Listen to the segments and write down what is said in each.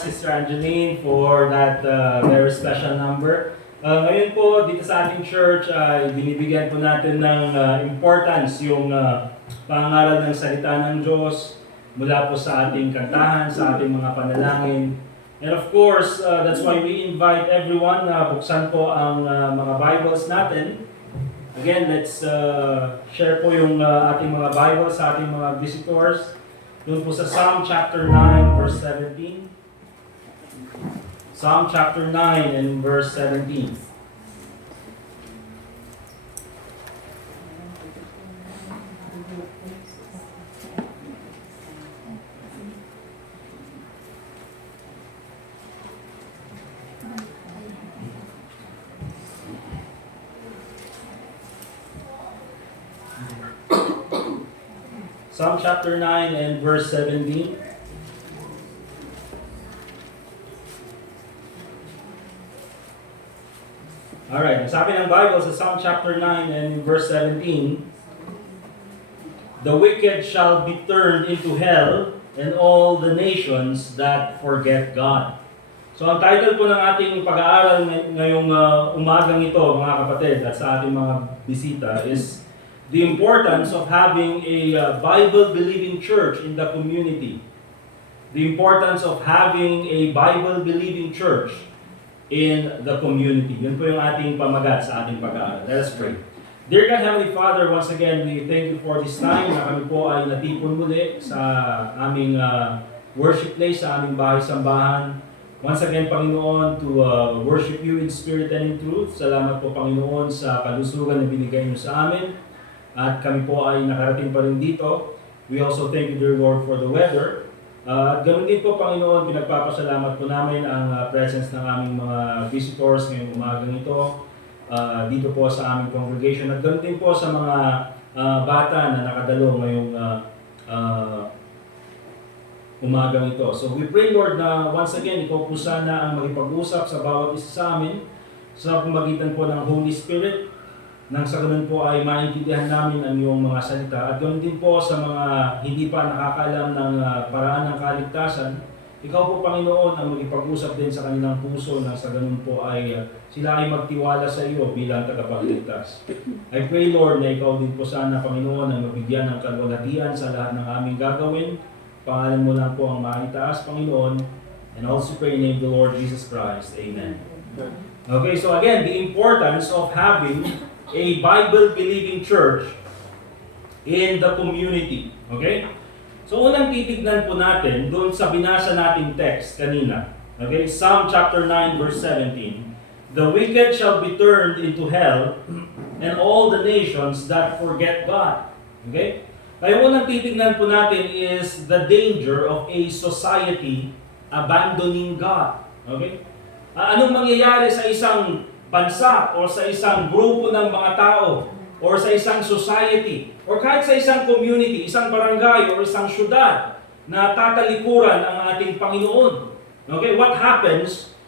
Sister Angeline for that very special number. Ngayon po, dito sa ating church, binibigyan po natin ng importance yung pangaral ng salita ng Diyos mula po sa ating kantahan, sa ating mga panalangin. And of course, that's why we invite everyone na buksan po ang mga Bibles natin. Again, let's share po yung ating mga Bibles sa ating mga visitors. Doon po sa Psalm chapter 9, verse 17. Psalm chapter 9 and verse 17. Psalm chapter 9 and verse 17. Alright, sabi ng Bible sa Psalm chapter 9 and verse 17, "The wicked shall be turned into hell, and all the nations that forget God." So ang title po ng ating pag-aaral ngayong umagang ito, mga kapatid, at sa ating mga bisita, is the importance of having a Bible-believing church in the community. The importance of having a Bible-believing church in the community. Yun po yung ating pamagat sa ating pag-aaral. Let us pray. Dear God, Heavenly Father, once again, we thank you for this time na kami po ay natipon muli sa aming worship place, sa aming bahay-sambahan. Once again, Panginoon, to worship you in spirit and in truth. Salamat po, Panginoon, sa kalusugan na binigay niyo sa amin. At kami po ay nakarating pa rin dito. We also thank you, dear Lord, for the weather. At ganoon din po, Panginoon, pinagpapasalamat po namin ang presence ng aming mga visitors ngayong umagang ito dito po sa aming congregation. At ganoon din po sa mga bata na nakadalo ngayong umagang ito. So we pray, Lord, na once again, ikaw po sana ang magipag-usap sa bawat isa sa amin sa pamagitan po ng Holy Spirit. Nang sa ganun po ay maintindihan namin ang iyong mga salita. At ganoon din po sa mga hindi pa nakakaalam ng paraan ng kaligtasan, ikaw po, Panginoon, ang magipag-usap din sa kanilang puso na sa ganun po ay sila ay magtiwala sa iyo bilang tagapagligtas. I pray, Lord, na ikaw din po sana, Panginoon, ang mabigyan ng kalwalhatian sa lahat ng aming gagawin. Pangalan mo lang po ang maitaas, Panginoon. And also pray in the name of the Lord Jesus Christ. Amen. Okay, so again, the importance of having a Bible-believing church in the community. Okay? So unang titignan po natin doon sa binasa nating text kanina. Okay? Psalm chapter 9 verse 17. "The wicked shall be turned into hell, and all the nations that forget God." Okay? Kaya unang titignan po natin is the danger of a society abandoning God. Okay? Anong mangyayari sa isang bansa o sa isang grupo ng mga tao or sa isang society or kahit sa isang community, isang barangay o isang syudad na tatalikuran ang ating Panginoon? Okay, what happens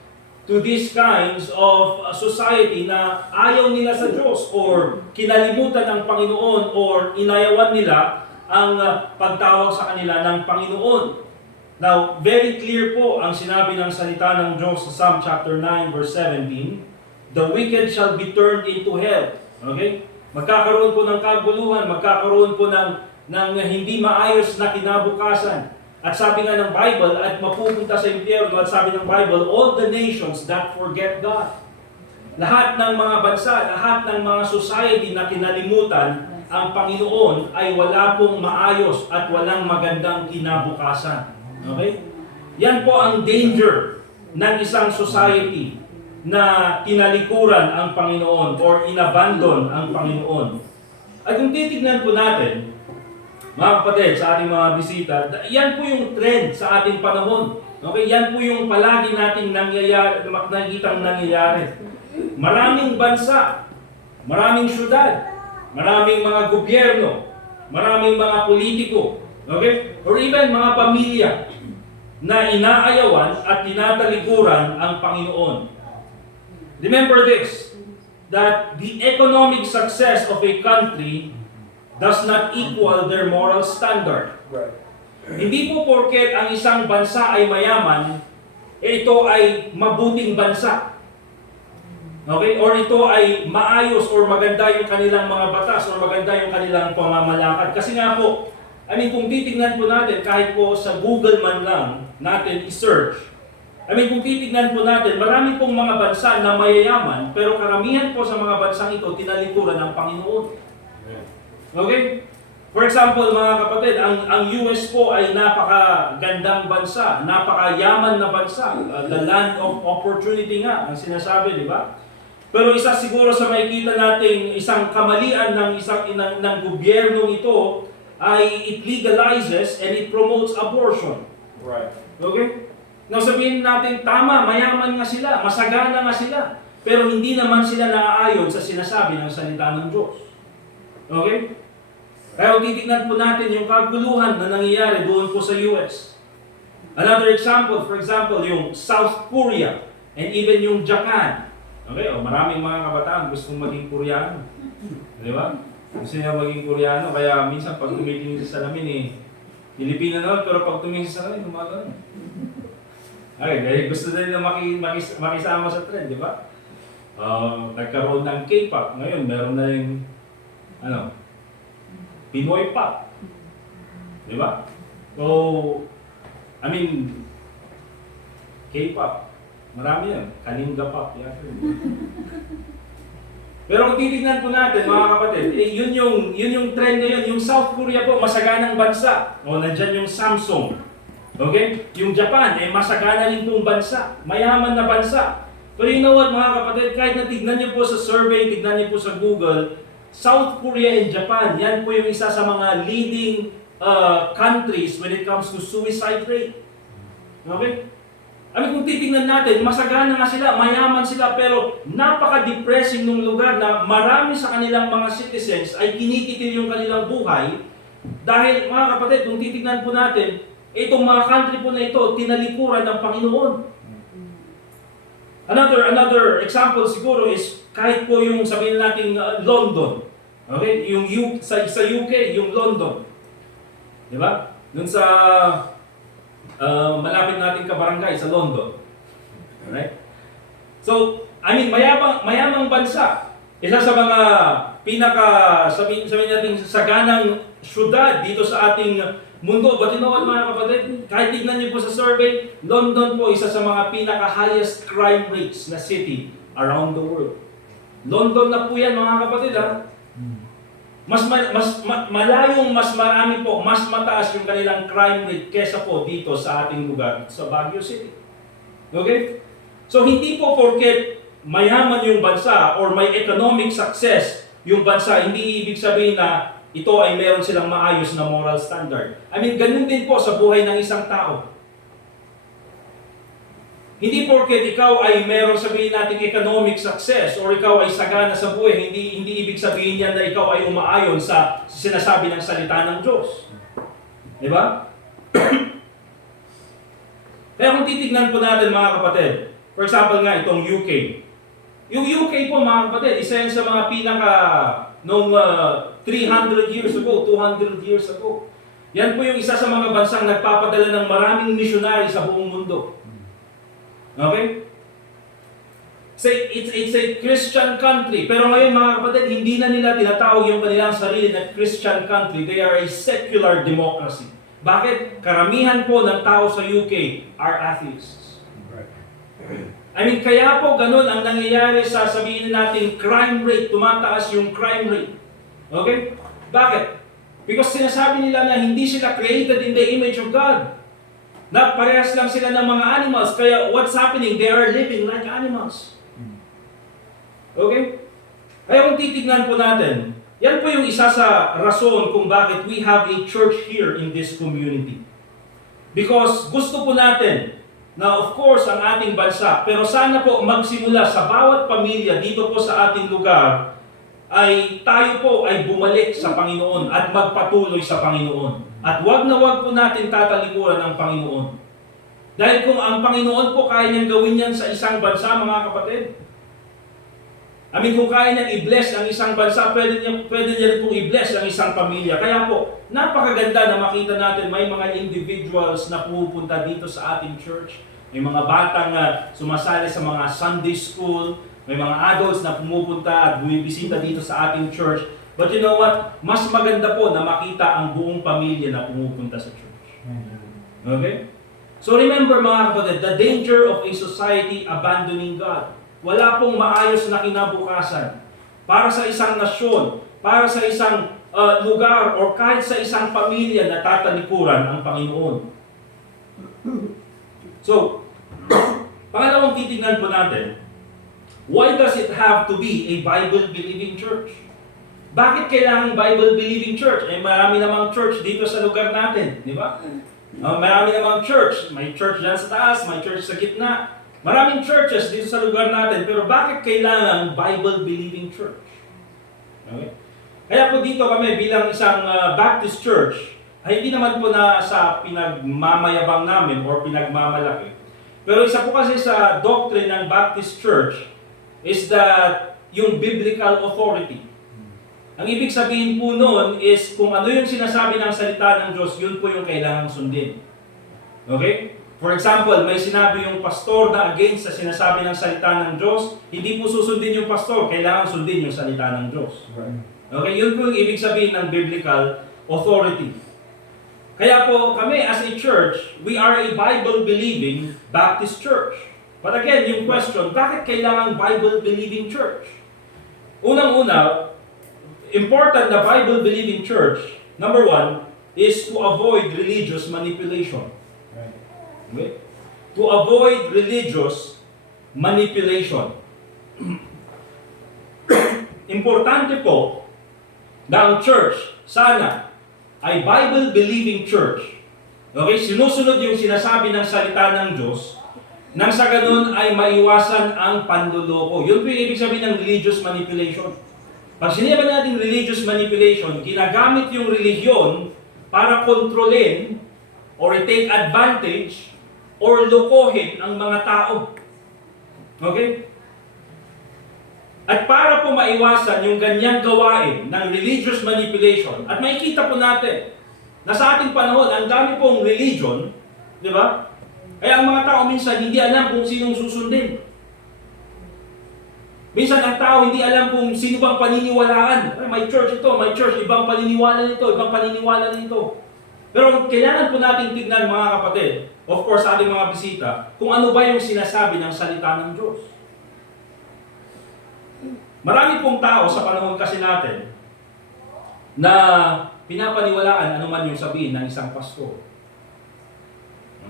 to these kinds of society na ayaw nila sa Diyos or kinalimutan ng Panginoon or inayawan nila ang pagtawag sa kanila ng Panginoon? Now, very clear po ang sinabi ng salita ng Diyos sa Psalm chapter 9 verse 17. "The wicked shall be turned into hell." Okay? Magkakaroon po ng kaguluhan, magkakaroon po ng hindi maayos na kinabukasan. At sabi nga ng Bible, at mapupunta sa impyerno, at sabi ng Bible, all the nations that forget God. Lahat ng mga bansa, lahat ng mga society na kinalimutan ang Panginoon ay wala pong maayos at walang magandang kinabukasan. Okay? Yan po ang danger ng isang society na tinalikuran ang Panginoon or inabandon ang Panginoon. At kung titignan po natin, mga kapatid, sa ating mga bisita, yan po yung trend sa ating panahon. Okay? Yan po yung palagi nating nakikitang nangyayari. Maraming bansa, maraming syudad, maraming mga gobyerno, maraming mga politiko, okay? Or even mga pamilya na inaayawan at tinatalikuran ang Panginoon. Remember this, that the economic success of a country does not equal their moral standard. Right. Hindi po porket ang isang bansa ay mayaman, ito ay mabuting bansa. Okay? Or ito ay maayos or maganda yung kanilang mga batas or maganda yung kanilang pamamalakad. Kasi nga po, kung titignan po natin, kahit po sa Google man lang natin i-search, kung titignan po natin, marami pong mga bansa na mayayaman, pero karamihan po sa mga bansang ito, tinalikuran ng Panginoon. Okay? For example, mga kapatid, ang US po ay napakagandang bansa, napakayaman na bansa, the land of opportunity nga, ang sinasabi, di ba? Pero isa siguro sa makikita nating isang kamalian ng gobyernong ito ay it legalizes and it promotes abortion. Right. Okay? Now sabihin natin, tama, mayaman nga sila, masagana nga sila, pero hindi naman sila naaayon sa sinasabi ng salita ng Diyos. Okay? Kaya kung titignan po natin yung kaguluhan na nangyayari doon po sa US. Another example, for example, yung South Korea and even yung Japan. Okay, maraming mga kabataan gustong maging Koreano. Di ba? Gusto niya maging Koreano, kaya minsan pag tumitingin sa salamin Pilipino naman, pero pag tumingin sa salamin, gumagano. Okay, dahil gusto na nila makisama sa trend, di ba? Nagkaroon ng K-pop. Ngayon, meron na yung Pinoy pop. Di ba? So, K-pop. Marami yan. Kalinga pop. Pero kung titignan po natin, mga kapatid, yun yung trend na yun. Yung South Korea po, masaganang bansa. Nandyan yung Samsung. Okay? Yung Japan, masagana rin pong bansa. Mayaman na bansa. Pero you know what, mga kapatid, kahit na tignan niyo po sa survey, tignan niyo po sa Google, South Korea and Japan, yan po yung isa sa mga leading countries when it comes to suicide rate. Okay? Kung titingnan natin, masagana nga sila, mayaman sila, pero napaka-depressing nung lugar na marami sa kanilang mga citizens ay kinikitil yung kanilang buhay dahil, mga kapatid, kung titingnan po natin, itong mga country po na ito, tinalikuran ng Panginoon. Another example siguro is kahit po yung sabihin natin London. Okay? Sa UK, yung London. Di ba? Dun sa malapit nating kabarangay sa London. Alright? So, mayamang bansa. Isa sa mga sabihin natin saganang syudad dito sa ating mundo. But you know what, mga kapatid? Kahit tignan niyo po sa survey, London po isa sa mga pinaka-highest crime rates na city around the world. London na po yan, mga kapatid, ha? Mas marami po, mas mataas yung kanilang crime rate kesa po dito sa ating lugar, sa Baguio City. Okay? So, hindi po porket mayaman yung bansa or may economic success yung bansa, hindi ibig sabihin na ito ay meron silang maayos na moral standard. Ganun din po sa buhay ng isang tao. Hindi porket ikaw ay meron sabihin natin economic success or ikaw ay sagana sa buhay, hindi ibig sabihin yan na ikaw ay umaayon sa sinasabi ng salita ng Diyos. Di ba? Kaya kung titignan po natin, mga kapatid, for example nga itong UK. Yung UK po, mga kapatid, isa yan sa mga noong 300 years ago, 200 years ago. Yan po yung isa sa mga bansang nagpapadala ng maraming missionary sa buong mundo. Okay? So, it's a Christian country. Pero ngayon, mga kapatid, hindi na nila tinatawag yung kanilang sarili na Christian country. They are a secular democracy. Bakit? Karamihan po ng tao sa UK are atheists. Kaya po ganun ang nangyayari sa sabihin natin crime rate. Tumataas yung crime rate. Okay? Bakit? Because sinasabi nila na hindi sila created in the image of God. Na parehas lang sila ng mga animals. Kaya what's happening? They are living like animals. Okay? Kaya kung titignan po natin, yan po yung isa sa rason kung bakit we have a church here in this community. Because gusto po natin na of course ang ating bansa, pero sana po magsimula sa bawat pamilya dito po sa ating lugar, ay tayo po ay bumalik sa Panginoon at magpatuloy sa Panginoon. At wag na wag po natin tatalikuran ng Panginoon. Dahil kung ang Panginoon po kaya niyang gawin yan sa isang bansa, mga kapatid, kung kaya niyang i-bless ang isang bansa, pwede niya rin pong i-bless ang isang pamilya. Kaya po, napakaganda na makita natin may mga individuals na pupunta dito sa ating church. May mga batang sumasali sa mga Sunday school. May mga adults na pumupunta at bumibisita dito sa ating church. But you know what? Mas maganda po na makita ang buong pamilya na pumupunta sa church. Okay? So remember mga kapatid, the danger of a society abandoning God. Wala pong maayos na kinabukasan para sa isang nasyon, para sa isang lugar, or kahit sa isang pamilya na tatalikuran ang Panginoon. So, pangalawang titingnan po natin, why does it have to be a Bible-believing church? Bakit kailangan Bible-believing church? Marami namang church dito sa lugar natin, di ba? Marami namang church. May church dyan sa taas, may church sa gitna. Maraming churches dito sa lugar natin, pero bakit kailangan Bible-believing church? Okay? Kaya po dito kami bilang isang Baptist church, ay hindi naman po na sa pinagmamayabang namin or pinagmamalaki. Pero isa po kasi sa doctrine ng Baptist church is that yung biblical authority. Ang ibig sabihin po noon is kung ano yung sinasabi ng salita ng Diyos, yun po yung kailangang sundin. Okay? For example, may sinabi yung pastor na against sa sinasabi ng salita ng Diyos, hindi po susundin yung pastor, kailangan sundin yung salita ng Diyos. Okay, yun po yung ibig sabihin ng biblical authority. Kaya po kami as a church, we are a Bible-believing Baptist church. But again, yung question, bakit kailangan Bible-believing church? Unang-una, important na Bible-believing church, number one, is to avoid religious manipulation. Okay? To avoid religious manipulation. Importante po na ang church, sana, ay Bible-believing church. Okay? Sinusunod yung sinasabi ng salita ng Diyos, nang sa ganun ay maiwasan ang panluloko. Yun po yung ibig sabihin ng religious manipulation. Pag sinabi natin religious manipulation, ginagamit yung relihiyon para kontrolin or take advantage or lokohin ang mga tao. Okay? At para po maiwasan yung ganyang gawain ng religious manipulation, at makikita po natin na sa ating panahon, ang dami pong religion, di ba? Kaya ang mga tao minsan hindi alam kung sinong susundin. Minsan ang tao hindi alam kung sino bang paniniwalaan. May church ito, may church, ibang paniniwala nito, ibang paniniwala nito. Pero kailangan po natin tignan mga kapatid, of course sa ating mga bisita, kung ano ba yung sinasabi ng salita ng Diyos. Marami pong tao sa panahon kasi natin na pinapaniwalaan anuman yung sabihin ng isang pastor.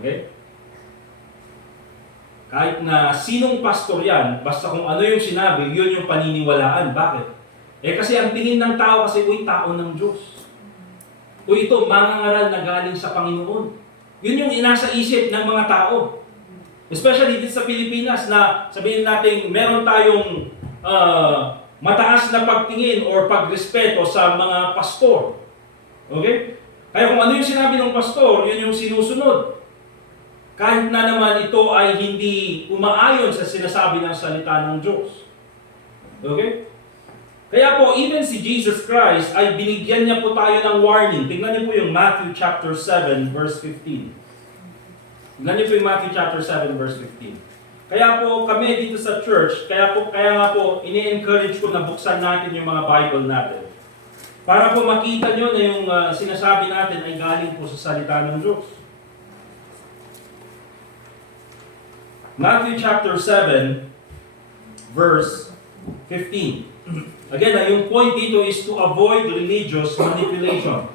Okay? Kahit na sinong pastor yan, basta kung ano yung sinabi, yun yung paniniwalaan. Bakit? Kasi ang tingin ng tao kasi, tao ng Diyos. Ito, mangangaral na galing sa Panginoon. Yun yung inasa isip ng mga tao. Especially dito sa Pilipinas na sabihin natin, meron tayong mataas na pagtingin or pagrespeto sa mga pastor. Okay? Kaya kung ano yung sinabi ng pastor, yun yung sinusunod. Kahit na naman ito ay hindi umaayon sa sinasabi ng salita ng Diyos. Okay? Kaya po, even si Jesus Christ ay binigyan niya po tayo ng warning. Tingnan niyo po yung Matthew chapter 7 verse 15. Tingnan niyo po yung Matthew chapter 7 verse 15. Kaya po kami dito sa church, kaya nga po ini-encourage ko na buksan natin yung mga Bible natin. Para po makita niyo na yung sinasabi natin ay galing po sa salita ng Diyos. Matthew chapter 7 verse 15. Again, yung point dito is to avoid religious manipulation.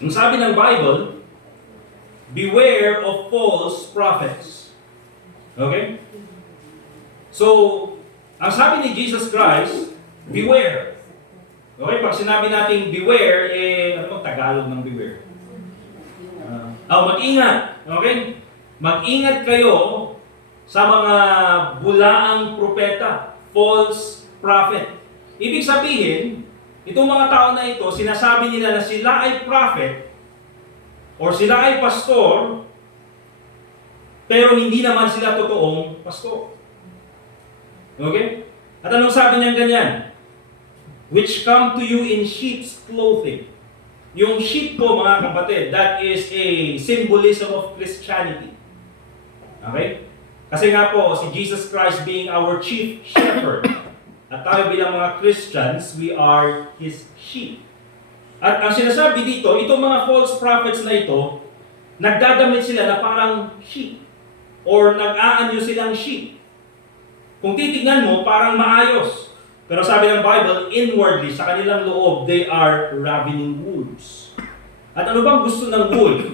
Ang sabi ng Bible, beware of false prophets. Okay? So, ang sabi ni Jesus Christ, beware. Okay, pag sinabi natin beware, ano bang Tagalog ng beware? Mag-ingat. Okay? Mag-ingat kayo sa mga bulaang propeta, false prophet. Ibig sabihin, itong mga tao na ito, sinasabi nila na sila ay prophet or sila ay pastor, pero hindi naman sila totoong pastor. Okay? At anong sabi niya ganyan? Which come to you in sheep's clothing. Yung sheep po, mga kapatid, that is a symbolism of Christianity. Okay? Kasi nga po, si Jesus Christ being our chief shepherd, at tayo bilang mga Christians, we are His sheep. At ang sinasabi dito, itong mga false prophets na ito, nagdadamit sila na parang sheep. Or nag-aanyo silang sheep. Kung titignan mo, parang maayos. Pero sabi ng Bible, inwardly, sa kanilang loob, they are ravening wolves. At ano bang gusto ng wolf?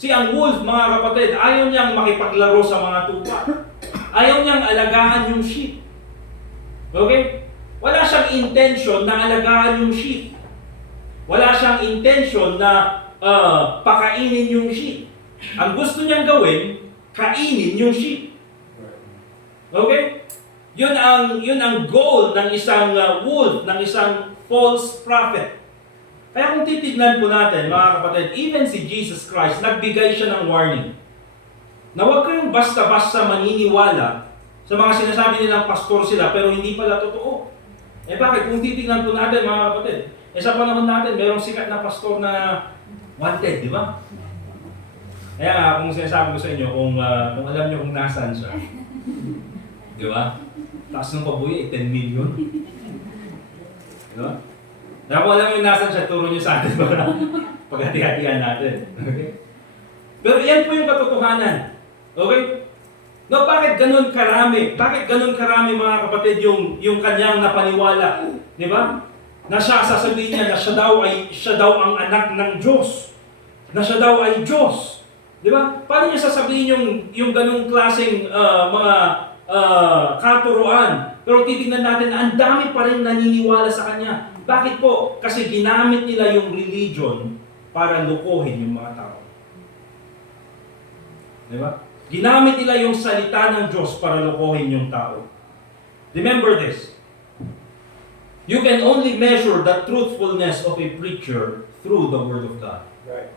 Si ang wolf, mga kapatid, ayaw niyang makipaglaro sa mga tupa. Ayaw niyang alagaan yung sheep. Okay? Wala siyang intention na alagaan yung sheep. Wala siyang intention na pakainin yung sheep. Ang gusto niyang gawin, kainin yung sheep. Okay? Yun ang goal ng isang wolf, ng isang false prophet. Kaya kung titignan po natin, mga kapatid, even si Jesus Christ, nagbigay siya ng warning. Na huwag kayong basta-basta maniniwala sa mga sinasabi nilang pastor sila, pero hindi pala totoo. Bakit? Kung titignan po natin, mga kapatid, sa panahon natin, mayroong sikat na pastor na wanted, di ba? Kaya kung sinasabi ko sa inyo, kung alam niyo kung nasaan siya, di ba? Taas ng pabuya, 10 million. Diba? Kaya kung alam yung nasan siya, turo nyo sa atin para paghati-hatihan natin. Okay? Pero yan po yung katotohanan. Okay? No, bakit ganun karami? Bakit ganun karami, mga kapatid, yung kanyang napaniwala? Di ba? Na siya, sasabihin niya na siya daw ang anak ng Diyos. Na siya daw ay Diyos. Di ba? Paano niya sasabihin yung ganung klaseng mga katuruan? Pero titignan natin na ang dami pa rin naniniwala sa kanya. Bakit po? Kasi ginamit nila yung religion para lukohin yung mga tao. Di ba? Ginamit nila yung salita ng Diyos para lukohin yung tao. Remember this. You can only measure the truthfulness of a preacher through the Word of God. Right.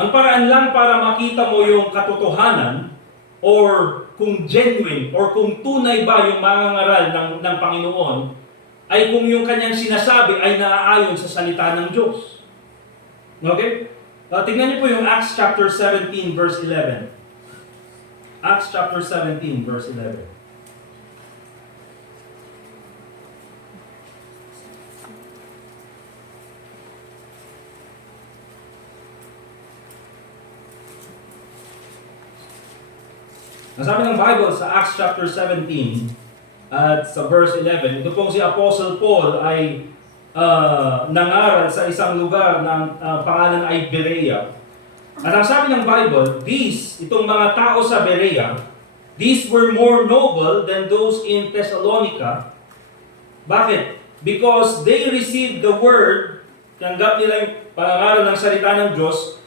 Ang paraan lang para makita mo yung katotohanan or kung genuine or kung tunay ba yung mga ngaral ng Panginoon ay kung yung kanyang sinasabi ay naaayon sa salita ng Diyos. Okay? Tingnan niyo po yung Acts chapter 17 verse 11. Acts chapter 17 verse 11. Ang sabi ng Bible sa Acts chapter 17 at sa verse 11, ito pong si Apostle Paul ay nangaral sa isang lugar na pangalan ay Berea. At ang sabi ng Bible, itong mga tao sa Berea, these were more noble than those in Thessalonica. Bakit? Because they received the word, tanggap nila yung pangangaral ng salita ng Diyos,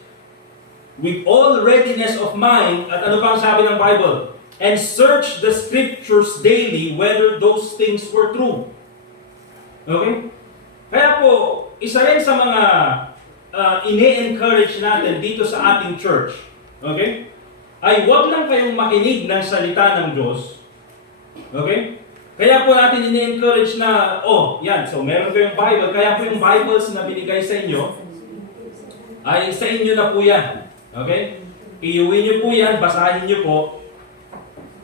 with all readiness of mind, at ano pang sabi ng Bible? And search the scriptures daily whether those things were true. Okay? Kaya po, isa rin sa mga ini-encourage natin dito sa ating church, okay? Ay huwag lang kayong makinig ng salita ng Diyos. Okay? Kaya po natin ini-encourage na, yan, so meron kayong Bible, kaya po yung Bibles na binigay sa inyo, ay sa inyo na po yan. Okay? Iuwi nyo po yan, basahin nyo po.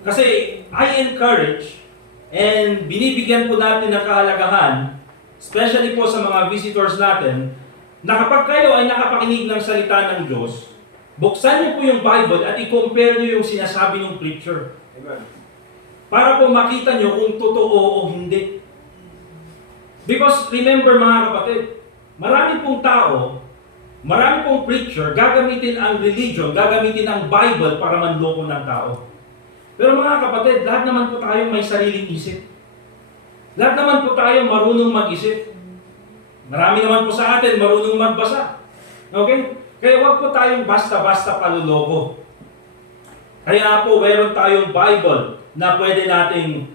Kasi I encourage and binibigyan po natin ng kahalagahan, especially po sa mga visitors natin, na kapag kayo ay nakapakinig ng salita ng Diyos, buksan niyo po yung Bible at i-compare niyo yung sinasabi ng preacher. Amen. Para po makita nyo kung totoo o hindi. Because remember mga kapatid, marami pong tao, marami pong preacher, gagamitin ang religion, gagamitin ang Bible para manloko ng tao. Pero mga kapatid, lahat naman po tayo may sariling isip. Lahat naman po tayo marunong mag-isip. Marami naman po sa atin marunong magbasa. Okay? Kaya huwag po tayong basta-basta paluloko. Kaya po, mayroon tayong Bible na pwede nating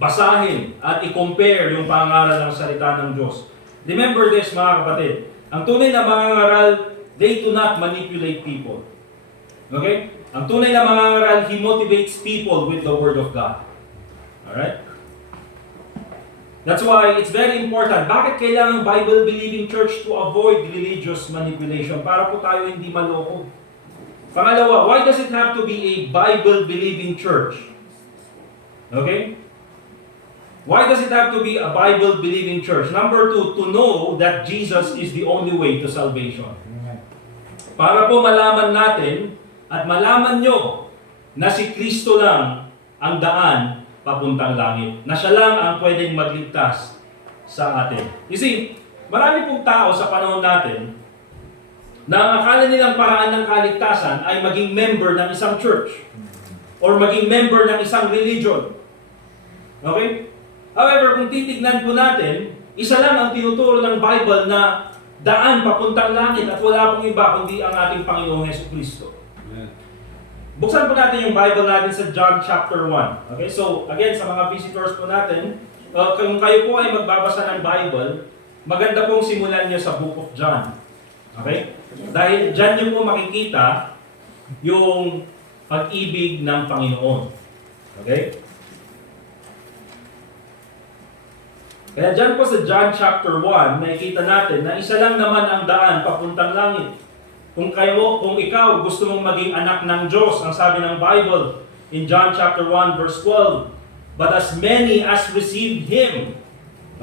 basahin at i-compare yung pangaral ng salita ng Diyos. Remember this mga kapatid, ang tunay na mangangaral, they do not manipulate people. Okay? Ang tunay na mangangaral, he motivates people with the Word of God. Alright? That's why it's very important. Bakit kailangan Bible-believing church to avoid religious manipulation? Para po tayo hindi maloko. Pangalawa, why does it have to be a Bible-believing church? Okay? Why does it have to be a Bible-believing church? Number 2, to know that Jesus is the only way to salvation. Para po malaman natin at malaman nyo na si Kristo lang ang daan papuntang langit. Na siya lang ang pwedeng magligtas sa atin. You see, marami pong tao sa panahon natin na ang akala nilang paraan ng kaligtasan ay maging member ng isang church or maging member ng isang religion. Okay? However, kung titignan po natin, isa lang ang tinuturo ng Bible na daan papuntang langit at wala pong iba kundi ang ating Panginoong Jesucristo. Buksan po natin yung Bible natin sa John chapter 1. Okay? So, again, sa mga visitors po natin, kung kayo po ay magbabasa ng Bible, maganda pong simulan nyo sa Book of John. Okay? Dahil dyan nyo po makikita yung pag-ibig ng Panginoon. Okay? Kaya dyan po sa John chapter 1, nakikita natin na isa lang naman ang daan papuntang langit. Kung ikaw gusto mong maging anak ng Diyos, ang sabi ng Bible in John chapter 1 verse 12, but as many as received Him.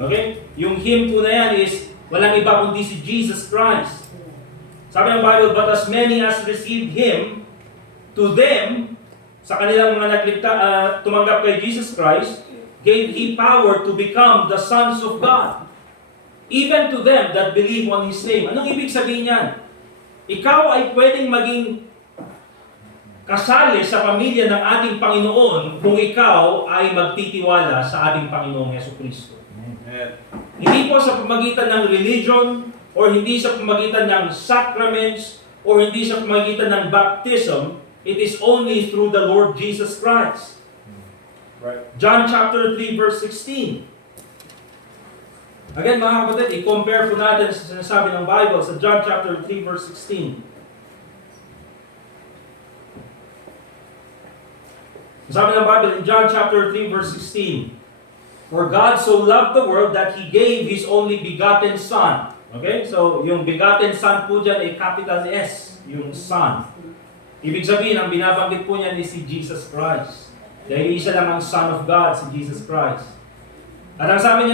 Okay? Yung Him po na yan is walang iba kundi si Jesus Christ. Sabi ng Bible, but as many as received Him, to them, sa kanilang mga tumanggap kay Jesus Christ, gave He power to become the sons of God. Even to them that believe on His name. Anong ibig sabihin yan? Ikaw ay pwedeng maging kasali sa pamilya ng ating Panginoon kung ikaw ay magtitiwala sa ating Panginoong Jesucristo. Hindi po sa pamagitan ng religion, or hindi sa pamagitan ng sacraments, or hindi sa pamagitan ng baptism, it is only through the Lord Jesus Christ. Right. John chapter 3 verse 16. Again mga kapatid, i-compare po natin sa sinasabi ng Bible sa John chapter 3 verse 16. Sabi ng Bible in John chapter 3 verse 16, for God so loved the world that He gave His only begotten Son. Okay? So, yung begotten Son po dyan ay capital S, yung Son. Ibig sabihin, ang binabanggit po niyan is si Jesus Christ. Dahil isa lang ang Son of God, si Jesus Christ. At ang sabi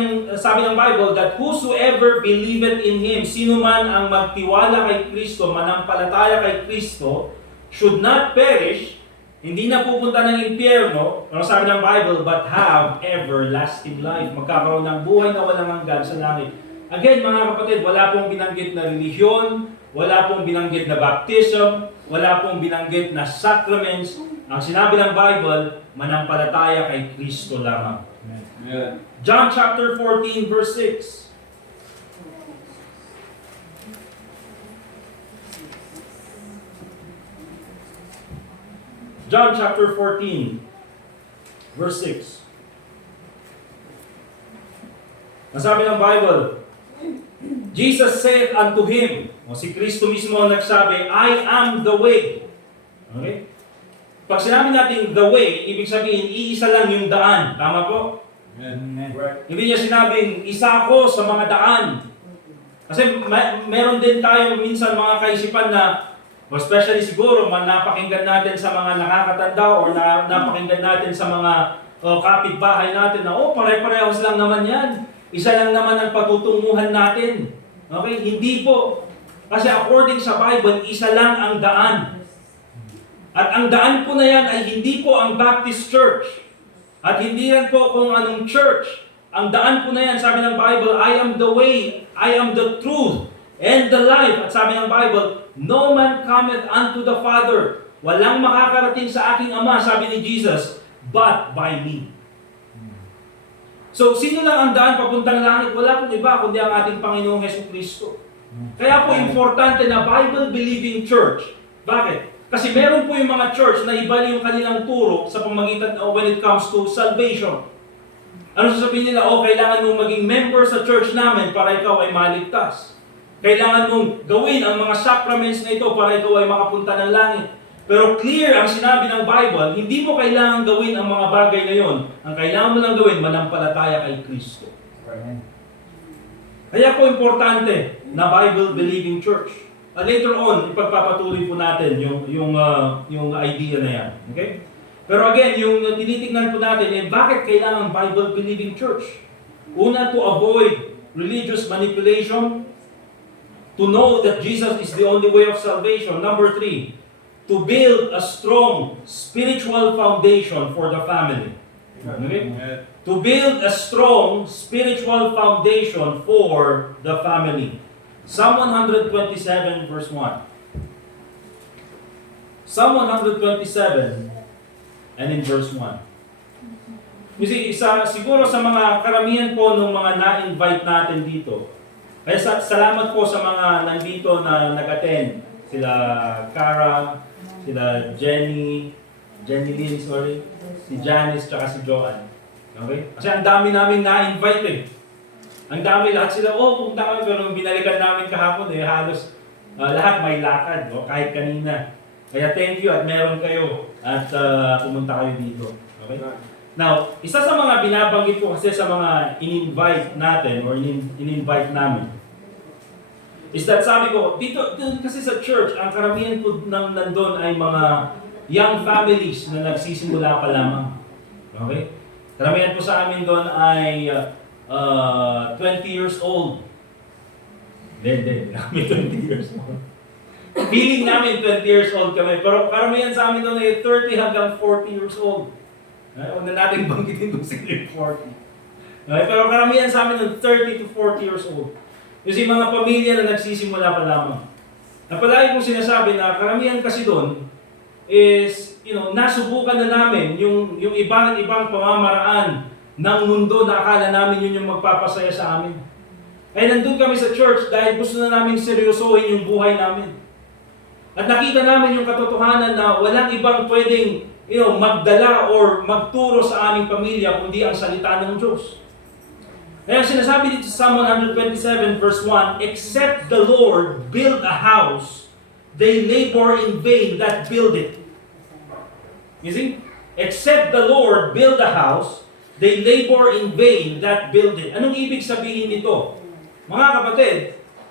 ng Bible, that whosoever believeth in Him, sino man ang magtiwala kay Kristo, manampalataya kay Kristo, should not perish, hindi na pupunta ng impyerno, ang sabi ng Bible, but have everlasting life. Magkakaroon ng buhay na walang hanggan sa langit. Again, mga kapatid, wala pong binanggit na relihiyon, wala pong binanggit na baptism, wala pong binanggit na sacraments. Ang sinabi ng Bible, manampalataya kay Kristo lamang. Amen. John chapter 14 verse 6. John chapter 14 verse 6. Ang sabi ng Bible, Jesus said unto him, si Kristo mismo ang nagsabi, I am the way. Okay? Pag sinabi natin the way, ibig sabihin, iisa lang yung daan. Tama po? Amen. Right. Hindi niya sinabing, isa ako sa mga daan. Kasi meron din tayo minsan mga kaisipan na, especially siguro, napakinggan natin sa mga nakakatanda o napakinggan natin sa mga kapitbahay natin na, pare-parehos lang naman yan. Isa lang naman ang patutunguhan natin. Okay? Hindi po. Kasi according sa Bible, isa lang ang daan. At ang daan po na yan ay hindi po ang Baptist Church. At hindi yan po kung anong church. Ang daan po na yan, sabi ng Bible, I am the way, I am the truth, and the life. At sabi ng Bible, no man cometh unto the Father. Walang makakarating sa aking Ama, sabi ni Jesus, but by me. So, sino lang ang daan papuntang langit? Wala pong iba, kundi ang ating Panginoong Jesucristo. Kaya po importante na Bible-believing church. Bakit? Kasi meron po yung mga church na iba yung kanilang turo sa pamagitan when it comes to salvation. Ano sasabihin nila? Kailangan mong maging member sa church namin para ikaw ay maligtas. Kailangan mong gawin ang mga sacraments na ito para ikaw ay makapunta ng langit. Pero clear ang sinabi ng Bible, hindi mo kailangan gawin ang mga bagay na yon. Ang kailangan mo lang gawin, manampalataya kay Kristo. Kaya po importante na Bible-believing church. Later on, ipagpapatuloy po natin yung idea na yan. Okay? Pero again, yung tinitingnan po natin, bakit kailangan Bible-believing church? Una, to avoid religious manipulation. To know that Jesus is the only way of salvation. Number 3, to build a strong spiritual foundation for the family. Okay? To build a strong spiritual foundation for the family. Psalm 127 verse 1. Psalm 127 and in verse 1. You see, siguro sa mga karamihan po ng mga na-invite natin dito, kaya salamat po sa mga nandito na nag-attend. Sila Cara, sila Jenny Lynn, si Janice, tsaka si Joanne. Okay? Kasi ang dami namin na-invite eh. Ang dami, lahat sila, punta kami, pero binalikan namin kahapon halos lahat may lakad, kahit kanina. Kaya thank you at meron kayo at pumunta kayo dito. Okay? Now, isa sa mga binabanggit ko kasi sa mga in-invite natin or in-invite namin is that sabi ko, dito kasi sa church, ang karamihan po nandun ay mga young families na nagsisimula pa lamang. Okay? Karamihan po sa amin doon ay 20 years old. Hindi, kami 20 years old. Feeling namin 20 years old kami, pero karamihan sa amin doon ay 30 hanggang 40 years old. Huwag na natin banggitin doon si 40. Okay, pero karamihan sa amin doon 30 to 40 years old. Kasi mga pamilya na nagsisimula pa lamang. At palagi kong sinasabi na karamihan kasi doon is, nasubukan na namin yung ibang pamamaraan ng mundo na akala namin yun yung magpapasaya sa amin. Ay nandun kami sa church dahil gusto na namin seryosohin yung buhay namin. At nakita namin yung katotohanan na walang ibang pwedeng magdala or magturo sa aming pamilya kundi ang salita ng Diyos. Kaya sinasabi dito sa Psalm 127 verse 1, except the Lord build a house, they labor in vain that build it. You see? Except the Lord build a house, they labor in vain that build it. Anong ibig sabihin nito? Mga kapatid,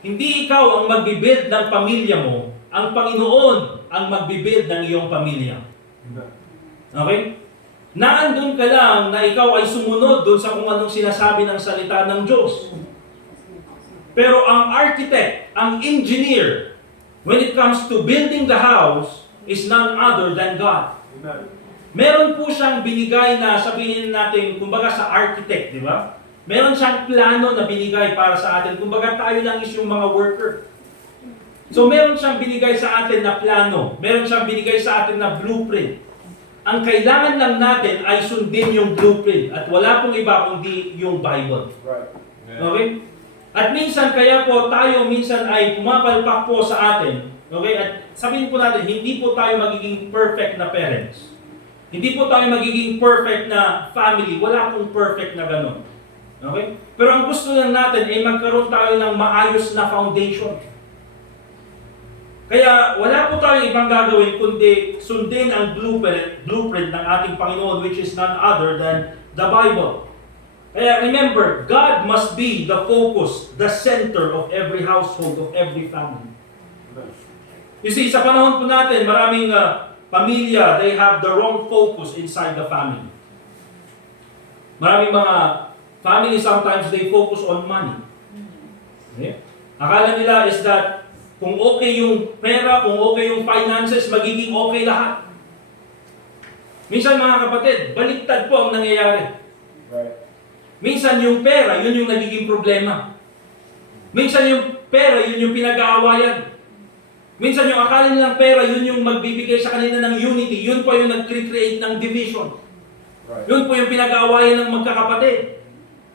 hindi ikaw ang magbibuild ng pamilya mo, ang Panginoon ang magbibuild ng iyong pamilya. Okay? Naandun ka lang na ikaw ay sumunod doon sa kung anong sinasabi ng salita ng Diyos. Pero ang architect, ang engineer, when it comes to building the house, is none other than God. Meron po siyang binigay na sabihin natin, kumbaga sa architect, di ba? Meron siyang plano na binigay para sa atin. Kumbaga tayo lang is yung mga worker. So meron siyang binigay sa atin na plano. Meron siyang binigay sa atin na blueprint. Ang kailangan lang natin ay sundin yung blueprint. At wala pong iba kundi yung Bible. Okay? At minsan kaya po tayo minsan ay pumapalpak po sa atin. Okay? At sabihin po natin, hindi po tayo magiging perfect na parents. Hindi po tayo magiging perfect na family. Wala pong perfect na ganun. Okay? Pero ang gusto lang natin ay magkaroon tayo ng maayos na foundation. Kaya wala po tayong ibang gagawin kundi sundin ang blueprint ng ating Panginoon, which is none other than the Bible. Kaya remember, God must be the focus, the center of every household, of every family. You see, sa panahon po natin, maraming pamilya, they have the wrong focus inside the family. Maraming mga family, sometimes they focus on money. Okay? Akala nila is that kung okay yung pera, kung okay yung finances, magiging okay lahat. Minsan mga kapatid, baliktad po ang nangyayari. Right. Minsan yung pera, yun yung nagiging problema. Minsan yung pera, yun yung pinag-aawayan. Minsan yung akala nilang pera, yun yung magbibigay sa kanila ng unity. Yun po yung nag-create ng division. Right. Yun po yung pinag-aawayan ng magkakapatid.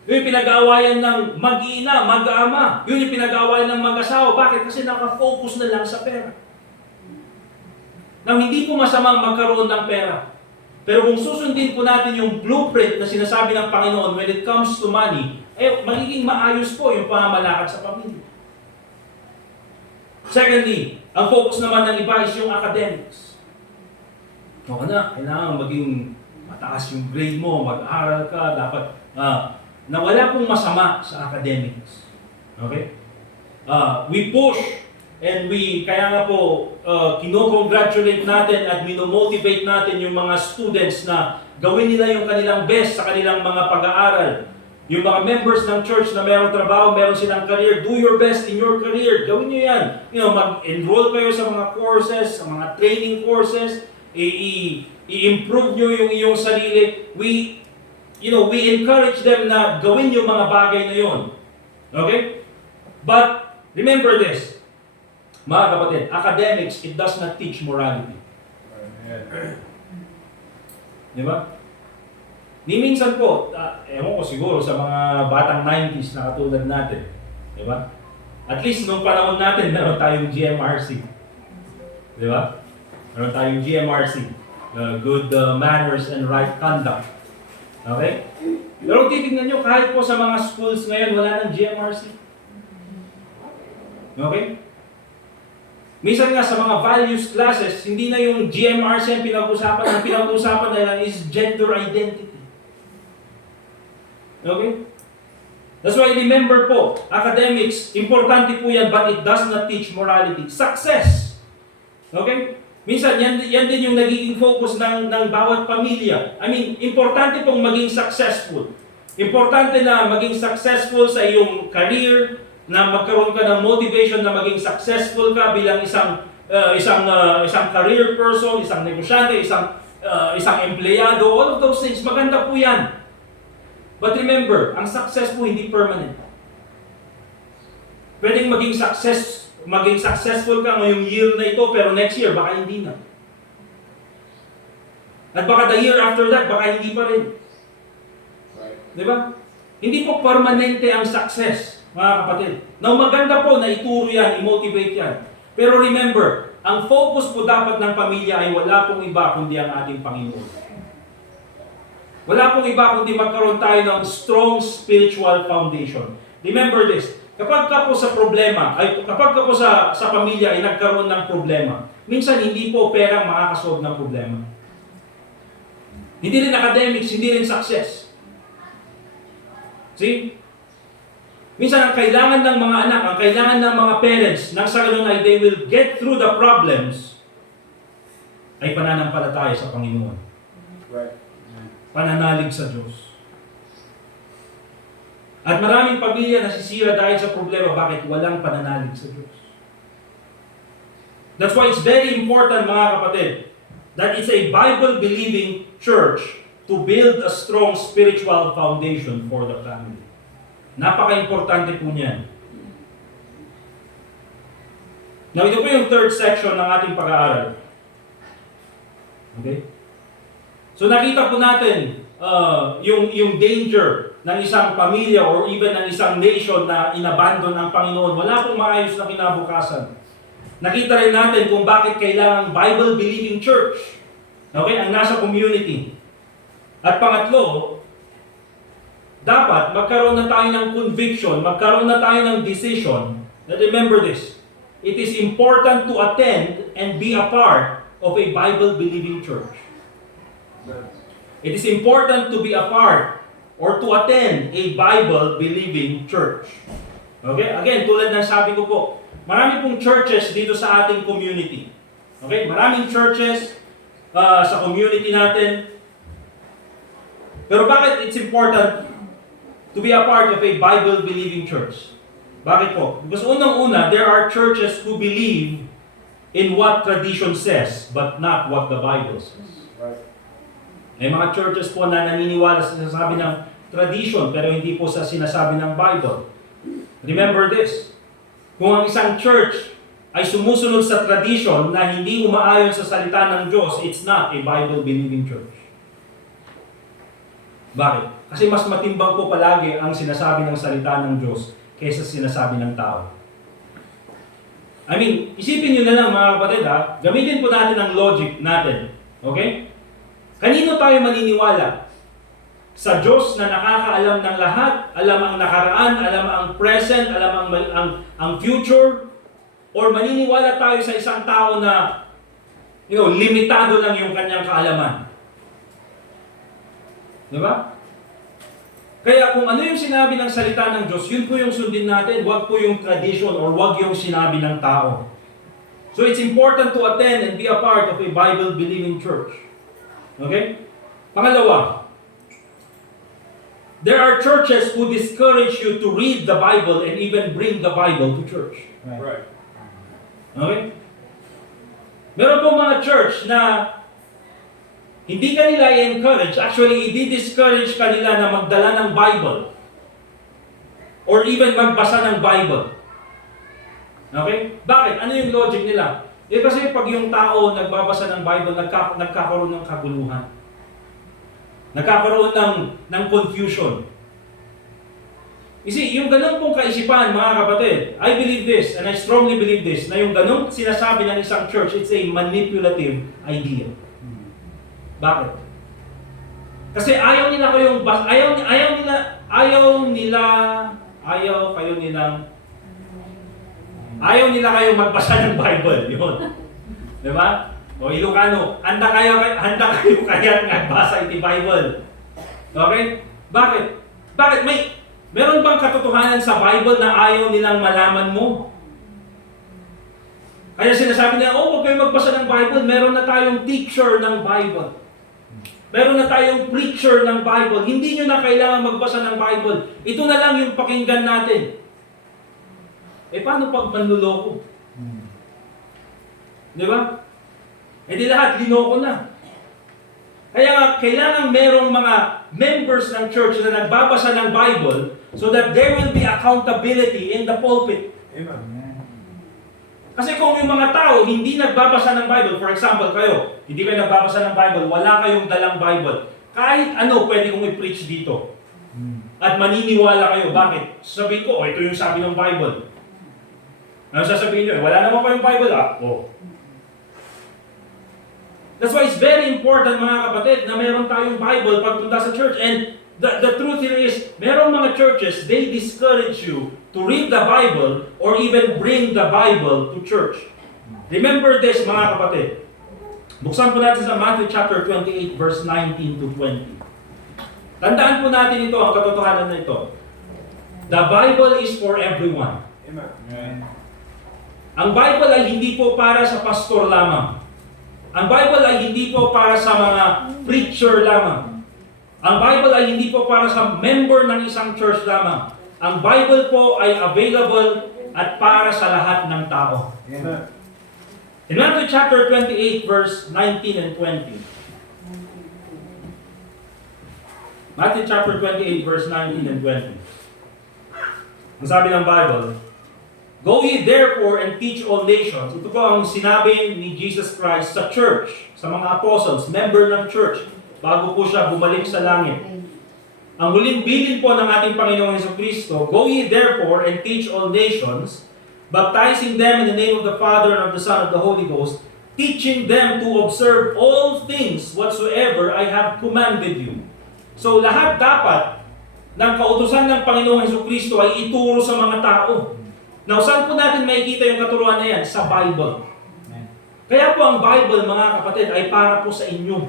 Yun yung pinag-aawayan ng mag-ina, mag-ama. Yun yung pinag-aawayan ng mag-asawa. Bakit? Kasi nakafocus na lang sa pera. Nang hindi po masamang magkaroon ng pera. Pero kung susundin po natin yung blueprint na sinasabi ng Panginoon when it comes to money, magiging maayos po yung pamamalakad sa pamilya. Secondly, ang focus naman ng iba is yung academics. O na, kailangan maging mataas yung grade mo, mag-aral ka, dapat na wala pong masama sa academics. Okay? We push and kaya nga po, kino-congratulate natin at minomotivate natin yung mga students na gawin nila yung kanilang best sa kanilang mga pag-aaral. Yung mga members ng church na mayroong trabaho, meron silang career, do your best in your career. Gawin nyo yan. Mag-enroll kayo sa mga courses, sa mga training courses, i-improve nyo yung iyong sarili. We encourage them na gawin yung mga bagay na yun. Okay? But, remember this, mga kapatid, academics, it does not teach morality. Di ba? Ni minsan po, ewan ko siguro sa mga batang 90s na katulad natin. Di ba? At least nung panahon natin, meron tayong GMRC. Di ba? Meron tayong GMRC. Good manners and right conduct. Okay? Pero titignan nyo, kahit po sa mga schools ngayon, wala nang GMRC. Okay? Minsan nga sa mga values classes, hindi na yung GMRC ang pinag-usapan. Ang pinag-usapan na lang is gender identity. Okay? That's why remember po, academics, importante po yan, but it does not teach morality. Success! Okay? Minsan, yan din yung nagiging focus ng bawat pamilya. I mean, importante pong maging successful. Importante na maging successful sa iyong career, na magkaroon ka ng motivation na maging successful ka bilang isang career person, isang negosyante, isang empleyado, all of those things, maganda po yan. But remember, ang success po hindi permanent. Pwedeng maging successful ka ngayong year na ito, pero next year, baka hindi na. At baka the year after that, baka hindi pa rin. Di ba? Hindi po permanente ang success, mga kapatid. Now, maganda po na ituro yan, i-motivate yan. Pero remember, ang focus po dapat ng pamilya ay wala pong iba kundi ang ating Panginoon. Wala pong iba kundi magkaroon tayo ng strong spiritual foundation. Remember this, kapag ka po sa problema, kapag ka po sa pamilya ay nagkaroon ng problema, minsan hindi po perang makakasolve ng problema. Hindi rin academics, hindi rin success. See? Minsan ang kailangan ng mga anak, ang kailangan ng mga parents, nang sa ganun ay they will get through the problems, ay pananampalataya sa Panginoon. Right. Pananalig sa Diyos. At maraming pamilya nasisira dahil sa problema, bakit walang pananalig sa Diyos. That's why it's very important, mga kapatid, that it's a Bible-believing church to build a strong spiritual foundation for the family. Napaka-importante po niyan. Now, ito po yung third section ng ating pag-aaral. Okay? So, nakita po natin yung danger ng isang pamilya or even ng isang nation na inabandon ng Panginoon. Wala pong maayos na kinabukasan. Nakita rin natin kung bakit kailangang Bible-believing church. Okay? Ang nasa community. At pangatlo, dapat magkaroon na tayo ng conviction, magkaroon na tayo ng decision. Now remember this, it is important to attend and be a part of a Bible-believing church. It is important to be a part or to attend a Bible-believing church. Okay? Again, tulad ng sabi ko po, marami pong churches dito sa ating community. Okay? Maraming churches sa community natin. Pero bakit it's important to be a part of a Bible-believing church? Bakit po? Because unang-una, there are churches who believe in what tradition says, but not what the Bible says. Right. May mga churches po na naniniwala sa sinasabi ng tradition pero hindi po sa sinasabi ng Bible. Remember this, kung ang isang church ay sumusunod sa tradition na hindi umaayon sa salita ng Diyos, it's not a Bible-believing church. Bakit? Kasi mas matimbang po palagi ang sinasabi ng salita ng Diyos kaysa sinasabi ng tao. I mean, isipin nyo na lang mga kapatid ha, gamitin po natin ang logic natin. Okay? Kanino tayo maniniwala? Sa Diyos na nakakaalam ng lahat, alam ang nakaraan, alam ang present, alam ang future, or maniniwala tayo sa isang tao na limitado lang yung kanyang kaalaman. Diba? Kaya kung ano yung sinabi ng salita ng Diyos, yun po yung sundin natin, wag po yung tradition or wag yung sinabi ng tao. So it's important to attend and be a part of a Bible-believing church. Okay? Pangalawa, there are churches who discourage you to read the Bible and even bring the Bible to church. Right. Okay? Meron pong mga church na hindi kanila i-encourage, actually, i-discourage kanila na magdala ng Bible or even magbasa ng Bible. Okay? Bakit? Ano yung logic nila? Kasi pag yung tao nagbabasa ng Bible, nagkakaroon ng kaguluhan. Nagkakaroon ng confusion. You see, yung ganun pong kaisipan, mga kapatid, I believe this, and I strongly believe this, na yung ganun sinasabi ng isang church, it's a manipulative idea. Bakit? Kasi ayaw nila kayong magbasa ng Bible. Yun. Di ba? O Ilocano, handa kayo kaya magbasa iti Bible. Okay? Bakit? Meron bang katotohanan sa Bible na ayaw nilang malaman mo? Kaya sinasabi nila, huwag kayo magbasa ng Bible, meron na tayong teacher ng Bible. Meron na tayong preacher ng Bible. Hindi nyo na kailangan magbasa ng Bible. Ito na lang yung pakinggan natin. Paano pag manluloko? Di ba? Di lahat, linoko na. Kaya nga, kailangan merong mga members ng church na nagbabasa ng Bible so that there will be accountability in the pulpit. Amen. Kasi kung yung mga tao hindi nagbabasa ng Bible, for example kayo, hindi kayo nagbabasa ng Bible, wala kayong dalang Bible, kahit ano pwede kong i-preach dito. At maniniwala kayo. Bakit? Sabihin ko, ito yung sabi ng Bible. Ano sasabihin nyo? Wala naman pa yung Bible, That's why it's very important, mga kapatid, na meron tayong Bible pagpunta sa church. And the truth here is, meron mga churches, they discourage you to read the Bible or even bring the Bible to church. Remember this, mga kapatid. Buksan po natin sa Matthew chapter 28, verse 19 to 20. Tandaan po natin ito, ang katotohanan na ito. The Bible is for everyone. Amen. Ang Bible ay hindi po para sa pastor lamang. Ang Bible ay hindi po para sa mga preacher lamang. Ang Bible ay hindi po para sa member ng isang church lamang. Ang Bible po ay available at para sa lahat ng tao. Amen. In Matthew chapter 28, verse 19 and 20. Matthew chapter 28, verse 19 and 20. Ang sabi ng Bible, Go ye therefore and teach all nations. Ito po ang sinabi ni Jesus Christ sa church, sa mga apostles, member ng church, bago po siya bumalik sa langit. Ang huling bilin po ng ating Panginoong Jesucristo, Go ye therefore and teach all nations, baptizing them in the name of the Father and of the Son and of the Holy Ghost, teaching them to observe all things whatsoever I have commanded you. So lahat dapat ng kautusan ng Panginoong Jesucristo ay ituro sa mga tao. Now, saan po natin makikita yung katuruan na yan? Sa Bible. Kaya po ang Bible, mga kapatid, ay para po sa inyo.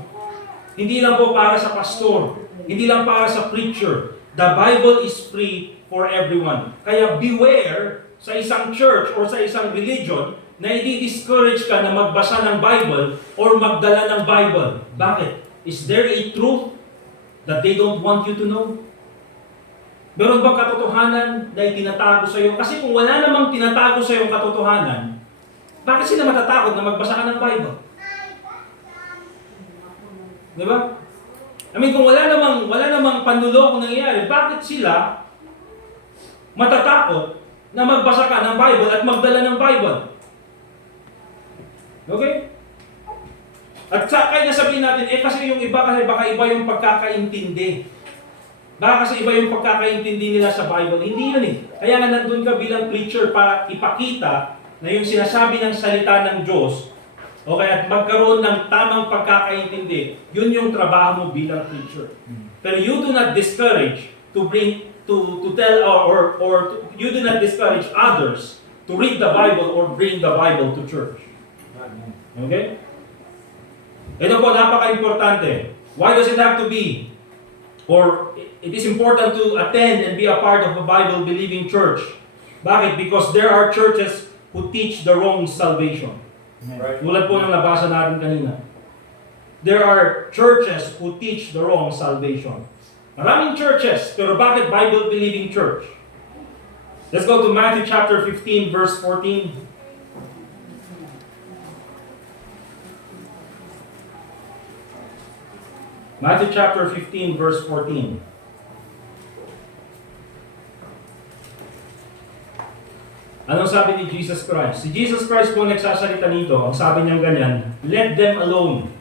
Hindi lang po para sa pastor. Hindi lang para sa preacher. The Bible is free for everyone. Kaya beware sa isang church or sa isang religion na i-discourage ka na magbasa ng Bible or magdala ng Bible. Bakit? Is there a truth that they don't want you to know? Meron bang katotohanan na itinatago sa iyo? Kasi kung wala namang tinatago sa iyo katotohanan, bakit sila matatakot na magbasa ka ng Bible? Di ba? I mean, kung wala namang panluloko nangyayari, bakit sila matatakot na magbasa ka ng Bible at magdala ng Bible? Okay? At kaya nasabihin natin, kasi yung iba kasi baka iba yung pagkakaintindi. Baka kasi iba yung pagkakaintindi nila sa Bible. Hindi yun eh. Kaya nga nandun ka bilang preacher para ipakita na yung sinasabi ng salita ng Diyos, okay, at magkaroon ng tamang pagkakaintindi, yun yung trabaho mo bilang preacher. Pero you do not discourage to tell you do not discourage others to read the Bible or bring the Bible to church. Okay? Ito po, napaka-importante. Why does it have to be? Or it is important to attend and be a part of a Bible-believing church. Bakit? Because there are churches who teach the wrong salvation. Right. Tulad po ng nabasa natin kanina. There are churches who teach the wrong salvation. Maraming churches, pero bakit Bible-believing church? Let's go to Matthew chapter 15, verse 14. Matthew chapter 15, verse 14. Anong sabi ni Jesus Christ? Si Jesus Christ po nagsasalita nito, ang sabi niya ganyan, let them alone.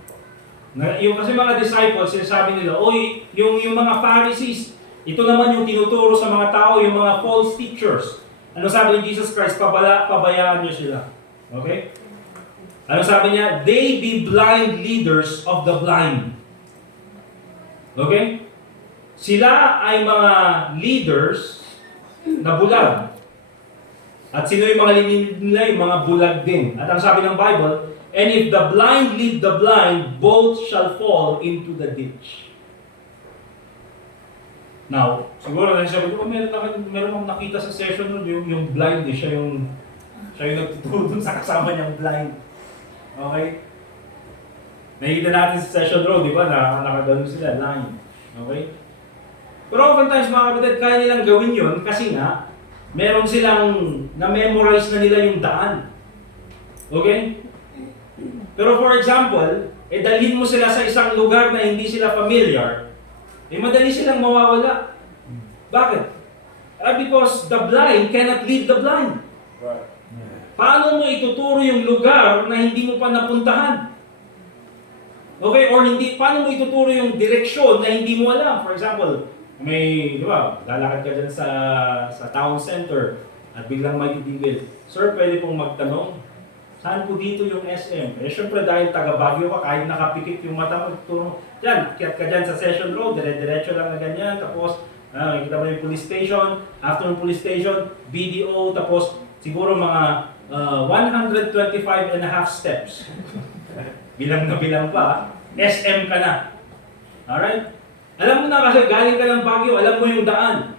Yung kasi mga disciples, sinasabi nila, oy, yung mga Pharisees, ito naman yung tinuturo sa mga tao, yung mga false teachers. Ano sabi ni Jesus Christ? Pabayaan niyo sila. Okay? Ano sabi niya? They be blind leaders of the blind. Okay? Sila ay mga leaders na bulag. At sino yung mga leader nila? Yung mga bulag din. At ang sabi ng Bible, and if the blind lead the blind, both shall fall into the ditch. Now, siguro na sabi ko, meron akong nakita sa session nun, yung blind, siya yung nagtuturo dun sa kasama niyang blind. Okay? Nakikita natin sa session row, di ba, na nakagano sila, line. Okay? Pero oftentimes, mga kapatid, kaya nilang gawin yun kasi nga, meron silang na-memorize na nila yung daan. Okay? Pero for example, dalhin mo sila sa isang lugar na hindi sila familiar, madali silang mawawala. Bakit? Because the blind cannot lead the blind. Right. Paano mo ituturo yung lugar na hindi mo pa napuntahan? Okay, or paano mo ituturo yung direksyon na hindi mo alam? For example, di ba, lalakad ka dyan sa town center at biglang may titigil. Sir, pwede pong magtanong, saan po dito yung SM? Syempre dahil taga Baguio ka, kahit nakapikit yung mata mo, ituturo mo. Diyan, kiyat ka dyan sa Session Road, dire-diretso lang na ganyan, tapos, makikita mo yung police station, after yung police station, BDO, tapos siguro mga 125 and a half steps. Bilang na bilang pa, SM ka na. Alright? Alam mo na kasi galing ka ng Baguio, alam mo yung daan.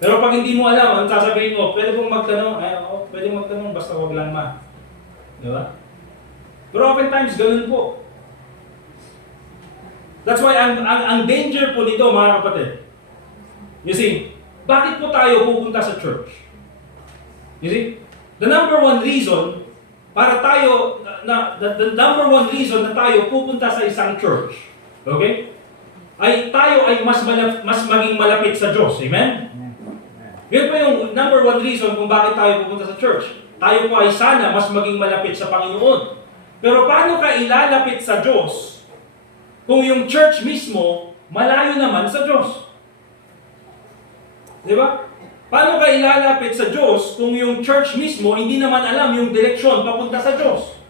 Pero pag hindi mo alam, ang sasabihin mo, pwede pong magtanong, pwede magtanong, basta wag lang ma. Di ba? Pero oftentimes, ganun po. That's why ang danger po nito, mga kapatid. You see, bakit po tayo pupunta sa church? You see, the number one reason para tayo, the number one reason na tayo pupunta sa isang church, okay, ay tayo ay mas maging malapit sa Diyos. Amen? Yun po yung number one reason kung bakit tayo pupunta sa church. Tayo po ay sana mas maging malapit sa Panginoon. Pero paano ka ilalapit sa Diyos kung yung church mismo malayo naman sa Diyos? Di ba? Paano ka ilalapit sa Diyos kung yung church mismo hindi naman alam yung direksyon papunta sa Diyos?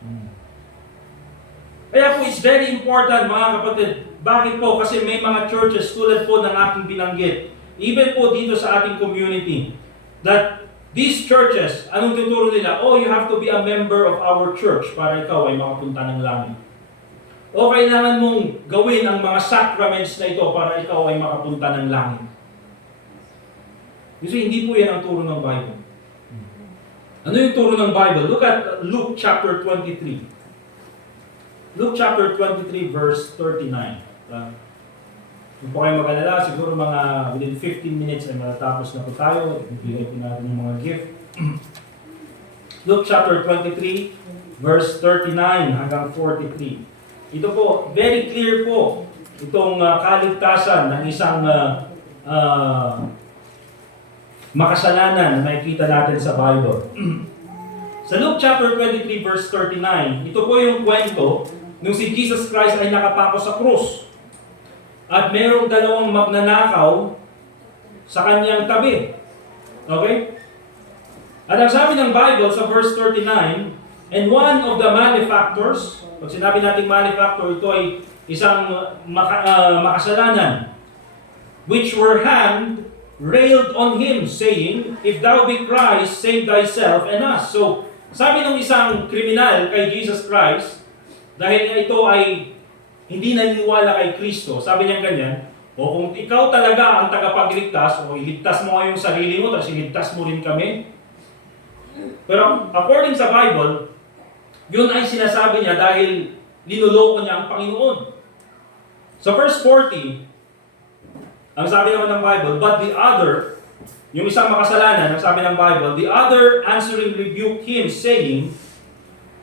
Kaya po it's very important, mga kapatid. Bakit po? Kasi may mga churches tulad po ng aking binanggit, even po dito sa ating community, that these churches, anong tuturo nila? Oh, you have to be a member of our church para ikaw ay makapunta ng langit. O kailangan mong gawin ang mga sacraments na ito para ikaw ay makapunta ng langit. Kasi hindi po yan ang turo ng Bible. Ano yung turo ng Bible? Look at Luke chapter 23. Luke chapter 23 verse 39. Kung po kayo mag-alala, siguro mga within 15 minutes ay matatapos na po tayo. Ibigay po natin yung mga gift. Luke chapter 23 verse 39 hanggang 43. Ito po, very clear po. itong kaligtasan ng isang makasalanan na nakikita natin sa Bible. Sa Luke chapter 23 verse 39, ito po yung kwento nung si Jesus Christ ay nakapako sa krus. At merong dalawang magnanakaw sa kanyang tabi. Okay? At ang sabi ng Bible sa verse 39, and one of the malefactors, pag sinabi natin malefactor, ito ay isang makasalanan, which were hanged, railed on him, saying, if thou be Christ, save thyself and us. So, sabi ng isang kriminal kay Jesus Christ, dahil nga ito ay hindi naniniwala kay Kristo, sabi niya ganyan, o kung ikaw talaga ang tagapagligtas, o iligtas mo ngayong sarili mo, tapos iligtas mo rin kami. Pero according sa Bible, yun ay sinasabi niya dahil linuloko niya ang Panginoon. Sa verse 40, ang sabi naman ng Bible, but the other, yung isang makasalanan, ang sabi ng Bible, the other answering rebuked him, saying,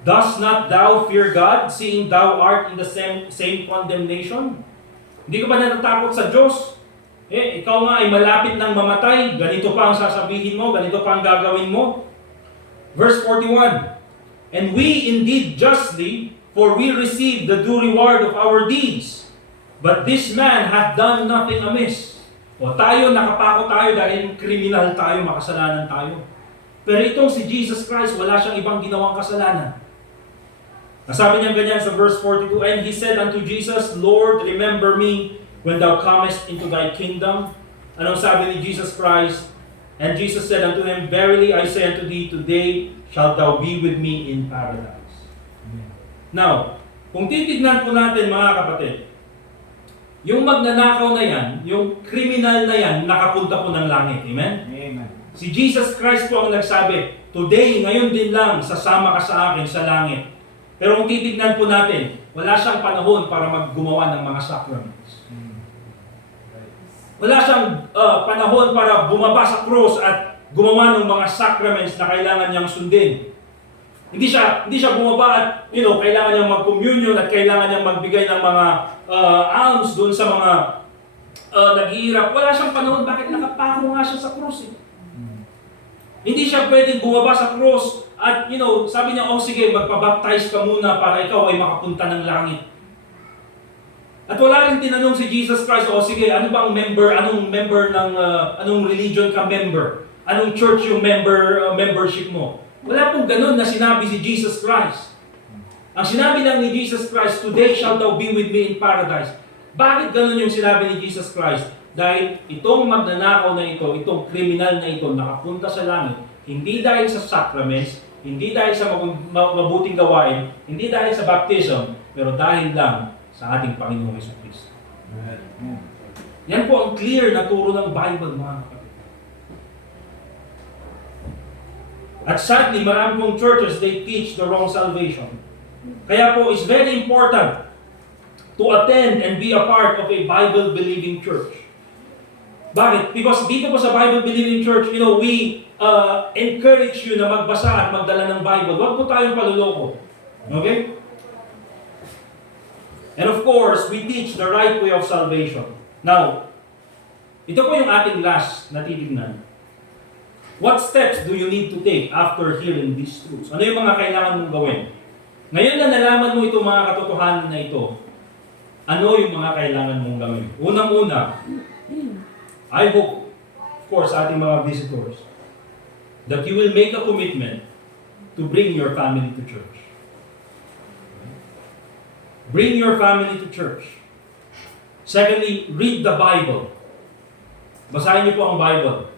does not thou fear God, seeing thou art in the same condemnation? Hindi ka ba natatakot sa Diyos? Ikaw nga ay malapit ng mamatay, ganito pa ang sasabihin mo, ganito pa ang gagawin mo. Verse 41, and we indeed justly, for we receive the due reward of our deeds. But this man hath done nothing amiss. O tayo, nakapako tayo dahil kriminal tayo, makasalanan tayo. Pero itong si Jesus Christ, wala siyang ibang ginawang kasalanan. Nasabi niya ganyan sa verse 42, and he said unto Jesus, Lord, remember me when thou comest into thy kingdom. Anong sabi ni Jesus Christ? And Jesus said unto him, verily I say unto thee, today shalt thou be with me in paradise. Now, kung titignan po natin mga kapatid, yung magnanakaw na yan, yung kriminal na yan, nakapunta po ng langit. Amen? Amen. Si Jesus Christ po ang nagsabi, today, ngayon din lang, sasama ka sa akin sa langit. Pero kung titignan po natin, wala siyang panahon para maggumawa ng mga sacraments. Wala siyang panahon para bumaba sa cross at gumawa ng mga sacraments na kailangan niyang sundin. Hindi siya bumaba at kailangan niyang mag-communion at kailangan niyang magbigay ng mga alms doon sa mga naghihirap. Wala siyang panahon. Bakit nakapako nga siya sa cross? Hindi siya pwedeng bumaba sa cross at sabi niya, sige, magpabaptize ka muna para ikaw ay makapunta ng langit. At wala rin tinanong si Jesus Christ, sige, ano bang member, anong member ng, anong religion ka member? Anong church yung membership mo? Wala pong ganun na sinabi si Jesus Christ. Ang sinabi lang ni Jesus Christ, today shalt thou be with me in paradise. Bakit ganun yung sinabi ni Jesus Christ? Dahil itong magnanakaw na ito, itong kriminal na ito, nakapunta sa langit, hindi dahil sa sacraments, hindi dahil sa mabuting gawain, hindi dahil sa baptism, pero dahil lang sa ating Panginoong Jesucristo. Yan po ang clear na turo ng Bible, mga kapatid. At sadly, marami pong churches, they teach the wrong salvation. Kaya po, it's very important to attend and be a part of a Bible-believing church. Bakit? Because dito po sa Bible-believing church, we encourage you na magbasa at magdala ng Bible. Huwag po tayong paluloko. Okay? And of course, we teach the right way of salvation. Now, ito po yung ating last na titignan. What steps do you need to take after hearing these truths? Ano yung mga kailangan mong gawin? Ngayon na nalaman mo itong mga katotohanan na ito, ano yung mga kailangan mong gawin? Unang-una, I hope, of course, ating mga visitors, that you will make a commitment to bring your family to church. Bring your family to church. Secondly, read the Bible. Basahin niyo po ang Bible.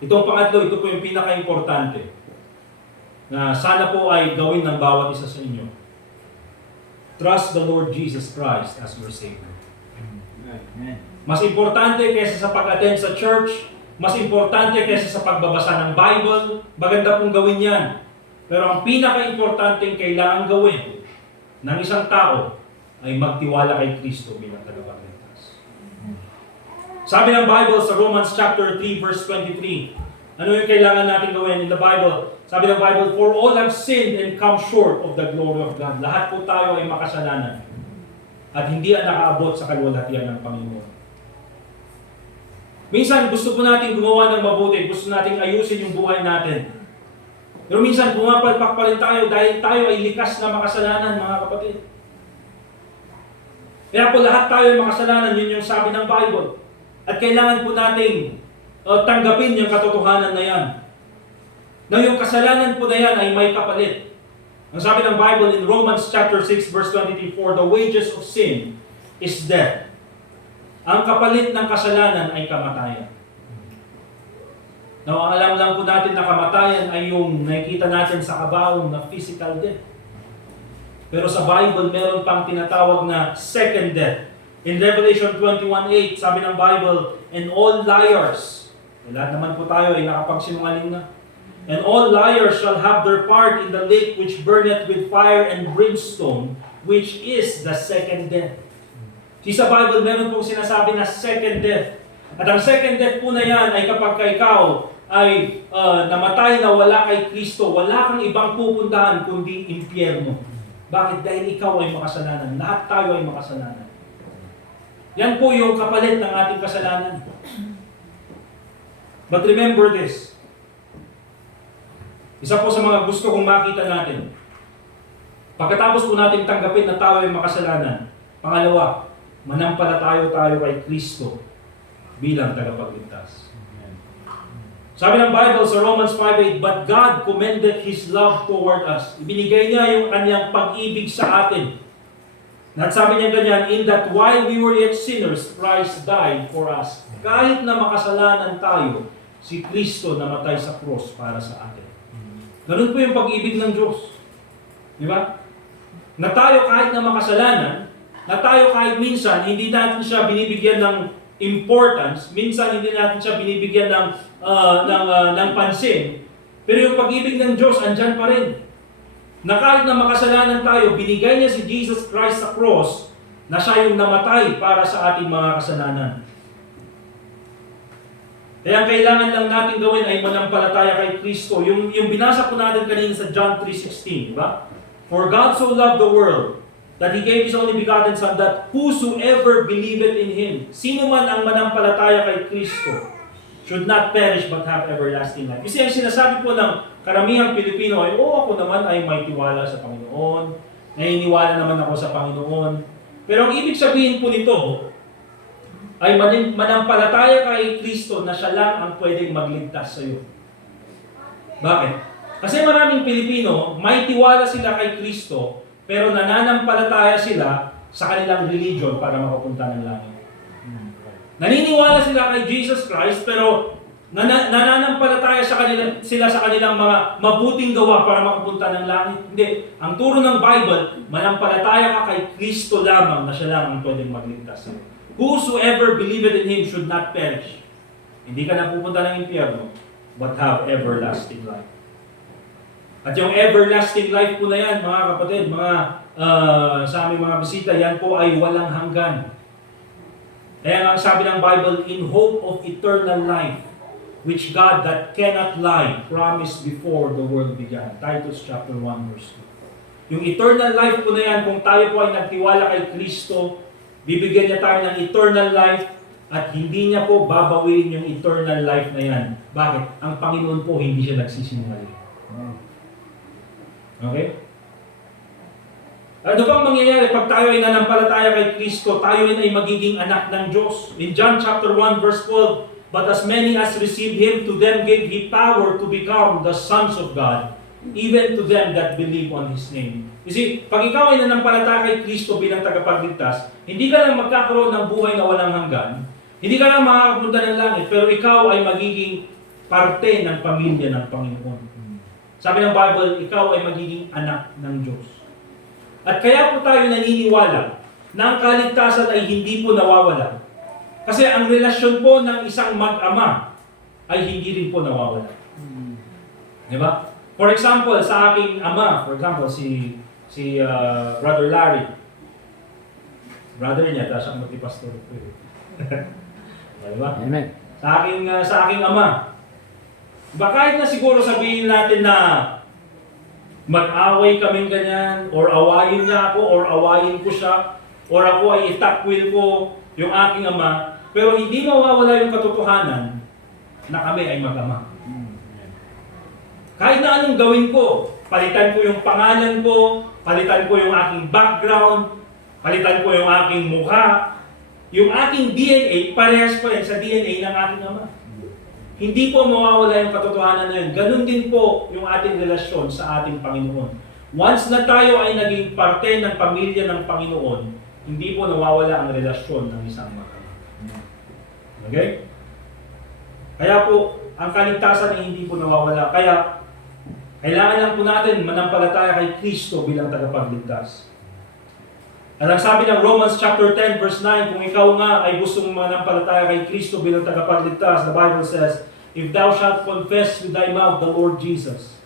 Itong pangatlo, ito po yung pinaka-importante na sana po ay gawin ng bawat isa sa inyo. Trust the Lord Jesus Christ as your Savior. Amen. Mas importante kaysa sa pag-attend sa church, mas importante kaysa sa pagbabasa ng Bible, maganda pong gawin yan. Pero ang pinaka-importante kailangan gawin ng isang tao ay magtiwala kay Kristo bilang tagapagligtas. Sabi ng Bible sa Romans chapter 3 verse 23, ano yung kailangan natin gawin in the Bible? Sabi ng Bible, for all have sinned and come short of the glory of God. Lahat po tayo ay makasalanan. at hindi yan nakaabot sa kaluwalhatian ng Panginoon. Minsan gusto po natin gumawa ng mabuti, gusto natin ayusin yung buhay natin. Pero minsan pumapalpak pa rin tayo dahil tayo ay likas na makasalanan, mga kapatid. Kaya po lahat tayo ay makasalanan, yun yung sabi ng Bible. At kailangan po nating tanggapin yung katotohanan na yan. Na yung kasalanan po na yan ay may kapalit. Ang sabi ng Bible in Romans chapter 6 verse 23, "For the wages of sin is death." Ang kapalit ng kasalanan ay kamatayan. Now, ang alam lang po natin na kamatayan ay yung nakikita natin sa kabaong na physical death. Pero sa Bible, meron pang tinatawag na second death. In Revelation 21:8, sabi ng Bible, "And all liars," lahat naman po tayo ay nakapagsinungaling na, "and all liars shall have their part in the lake which burneth with fire and brimstone, which is the second death." Sa Bible, meron pong sinasabi na second death. At ang second death po na yan ay kapag ikaw ay namatay na wala kay Kristo, wala kang ibang pupuntahan kundi impyerno. Bakit? Dahil ikaw ay makasalanan. Lahat tayo ay makasalanan. Yan po yung kapalit ng ating kasalanan. But remember this. Isa po sa mga gusto kong makita natin. Pagkatapos po natin tanggapin na tayo ay makasalanan, pangalawa, manampalataya tayo kay Kristo bilang tagapagligtas. Sabi ng Bible sa Romans 5:8, "But God commended His love toward us." Ibinigay niya yung kanyang pag-ibig sa atin. At sabi niya ganyan, "In that while we were yet sinners, Christ died for us." Kahit na makasalanan tayo, si Kristo namatay sa cross para sa atin. Ganun po yung pag-ibig ng Diyos. Di ba? Na tayo kahit na makasalanan, na tayo kahit minsan, hindi natin siya binibigyan ng importance, minsan hindi natin siya binibigyan ng pansin, pero yung pag-ibig ng Diyos, andyan pa rin. Na kahit na makasalanan tayo, binigay niya si Jesus Christ sa cross, na siya yung namatay para sa ating mga kasalanan. Kaya ang kailangan lang natin gawin ay manampalataya kay Kristo. Yung binasa po natin kanina sa John 3:16, di ba? "For God so loved the world, that He gave His only begotten Son, that whosoever believeth in Him," sino man ang manampalataya kay Kristo, "should not perish but have everlasting life." Kasi ang sinasabi po ng karamihang Pilipino ay, ako naman ay may tiwala sa Panginoon, naniniwala naman ako sa Panginoon. Pero ang ibig sabihin po nito, ay manampalataya kay Kristo na siya lang ang pwedeng magligtas sa iyo. Bakit? Kasi maraming Pilipino, may tiwala sila kay Kristo, pero nananampalataya sila sa kanilang religion para makapunta ng langit. Naniniwala sila kay Jesus Christ, pero nananampalataya sila sa kanilang mga mabuting gawa para makapunta ng langit. Hindi. Ang turo ng Bible, manampalataya ka kay Kristo lamang na siya lang ang pwedeng magligtas sa iyo. "Whosoever believeth in Him should not perish." Hindi ka na pupunta ng impyerno, but have everlasting life. At yung everlasting life po na yan, mga kapatid, sa aming mga bisita, yan po ay walang hanggan. Kaya nga sabi ng Bible, "In hope of eternal life, which God that cannot lie promised before the world began." Titus chapter 1 verse 2. Yung eternal life po na yan, kung tayo po ay nagtiwala kay Kristo, bibigyan niya tayo ng eternal life at hindi niya po babawiin yung eternal life na yan. Bakit? Ang Panginoon po hindi siya nagsisinungaling. Okay? Ano bang mangyayari pag tayo ay nanampalataya kay Kristo, tayo rin ay magiging anak ng Diyos? In John chapter 1 verse 12, "But as many as received Him, to them gave He power to become the sons of God, even to them that believe on His name." Kasi pag ikaw ay nanampalataya kay Kristo bilang tagapagligtas, hindi ka lang magkakaroon ng buhay na walang hanggan, hindi ka lang makakapunta ng langit, pero ikaw ay magiging parte ng pamilya ng Panginoon. Sabi ng Bible, ikaw ay magiging anak ng Diyos. At kaya po tayo naniniwala na ang kaligtasan ay hindi po nawawala. Kasi ang relasyon po ng isang mag-ama ay hindi rin po nawawala. Di ba? For example, sa aking ama, si Brother Larry. Brother niya, tapos ang magpipastor ko. Di ba? Amen. Sa aking ama. Diba, kahit na siguro sabihin natin na mag-away kaming ganyan, or awayin niya ako, or awayin ko siya, or ako ay itakwil ko yung aking ama, pero hindi mawawala yung katotohanan na kami ay mag-ama. Kahit na anong gawin ko, palitan ko yung pangalan ko, palitan ko yung aking background, palitan ko yung aking mukha, yung aking DNA, parehas pa rin sa DNA ng aking ama. Hindi po mawawala yung katotohanan na yun. Ganun din po yung ating relasyon sa ating Panginoon. Once na tayo ay naging parte ng pamilya ng Panginoon, hindi po nawawala ang relasyon ng isang mag-ama. Okay? Kaya po, ang kaligtasan ay hindi po nawawala. Kaya, kailangan lang po natin manampalataya kay Kristo bilang tagapagligtas. At ang sabi ng Romans chapter 10 verse 9, kung ikaw nga ay gusto mong manampalataya kay Kristo bilang tagapagligtas, the Bible says, if thou shalt confess with thy mouth the Lord Jesus,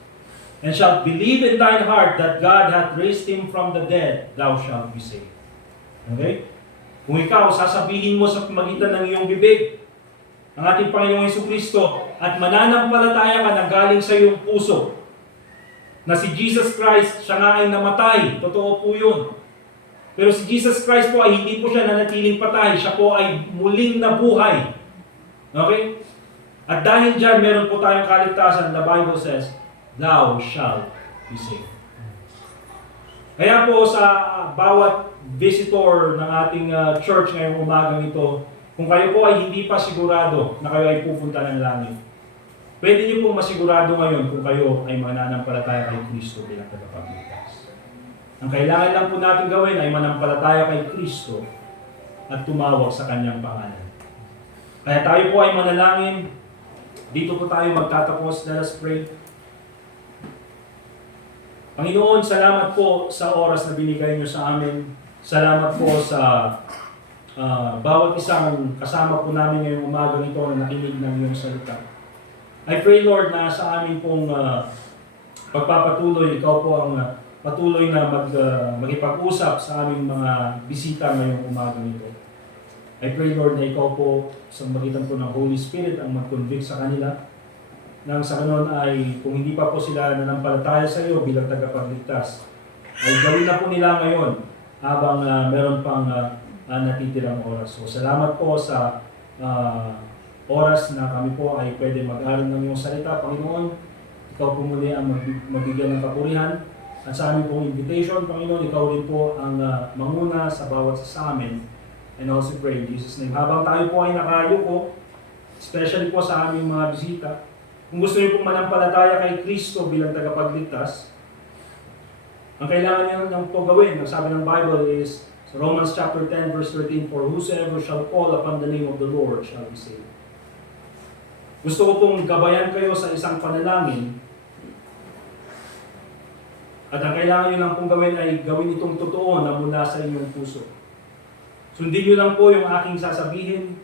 and shalt believe in thine heart that God hath raised him from the dead, thou shalt be saved. Okay? Kung ikaw, sasabihin mo sa pamagitan ng iyong bibig, ang ating Panginoong Jesucristo, at mananampalataya ka na galing sa iyong puso, na si Jesus Christ, siya nga ay namatay. Totoo po yun. Pero si Jesus Christ po ay hindi po siya nanatiling patay. Siya po ay muling nabuhay. Okay? At dahil dyan, meron po tayong kaligtasan. The Bible says, thou shalt be saved. Kaya po sa bawat visitor ng ating church ngayong umagang ito, kung kayo po ay hindi pa sigurado na kayo ay pupunta ng langit, pwede niyo pong masigurado ngayon kung kayo ay mananampalataya kay Kristo bilang tagapagligtas. Ang kailangan lang po natin gawin ay manampalataya kay Kristo at tumawag sa kanyang pangalan. Kaya tayo po ay manalangin. Dito po tayo magtatapos. Let us pray. Panginoon, salamat po sa oras na binigay niyo sa amin. Salamat po sa bawat isang kasama po namin ngayong umaga nito na nakinig ng iyong salita. I pray, Lord, na sa amin pong pagpapatuloy, ikaw po ang patuloy na magipag-usap sa aming mga bisita ngayong umaga nito. I pray, Lord, na ikaw po sa magitan po ng Holy Spirit ang mag-convict sa kanila. Nang sa kanon ay kung hindi pa po sila nanampalataya sa iyo bilang tagapagligtas, ay gawin na po nila ngayon habang meron pang natitirang oras. So salamat po sa oras na kami po ay pwede mag-aral ng iyong salita. Panginoon, ikaw po muli ang mabigyan ng kapurihan. At sa aming pong invitation, Panginoon, ikaw rin po ang manguna sa bawat sa amin. And also pray in Jesus' name. Habang tayo po ay nakayuko, especially po sa aming mga bisita, kung gusto niyo pong manampalataya kay Kristo bilang tagapagligtas, ang kailangan niyo lang po gawin, ang sabi ng Bible is, sa Romans chapter 10 verse 13, for whosoever shall call upon the name of the Lord shall be saved. Gusto ko pong gabayan kayo sa isang panalangin, at ang kailangan niyo lang pong gawin ay gawin itong totoo na mula sa inyong puso. Sundin niyo lang po yung aking sasabihin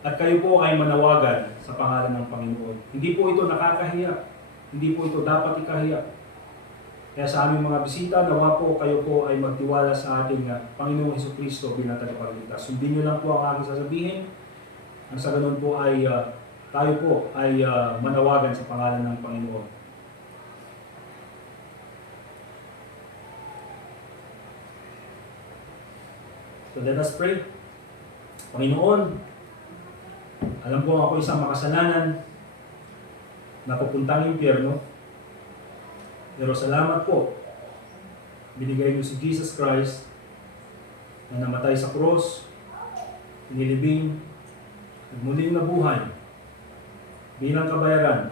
at kayo po ay manawagan sa pangalan ng Panginoon. Hindi po ito nakakahiya. Hindi po ito dapat ikahiya. Kaya sa aming mga bisita, nawa po kayo po ay magtiwala sa ating Panginoong Jesucristo bilang tagapagligtas. Sundin niyo lang po ang aking sasabihin. Ang sa ganun po ay tayo po ay manawagan sa pangalan ng Panginoon. So let us pray. Panginoon, alam ko ako isang makasalanan na papuntang impyerno. Pero salamat po. Binigay niyo si Jesus Christ na namatay sa cross, inilibing, at muling nabuhay bilang kabayaran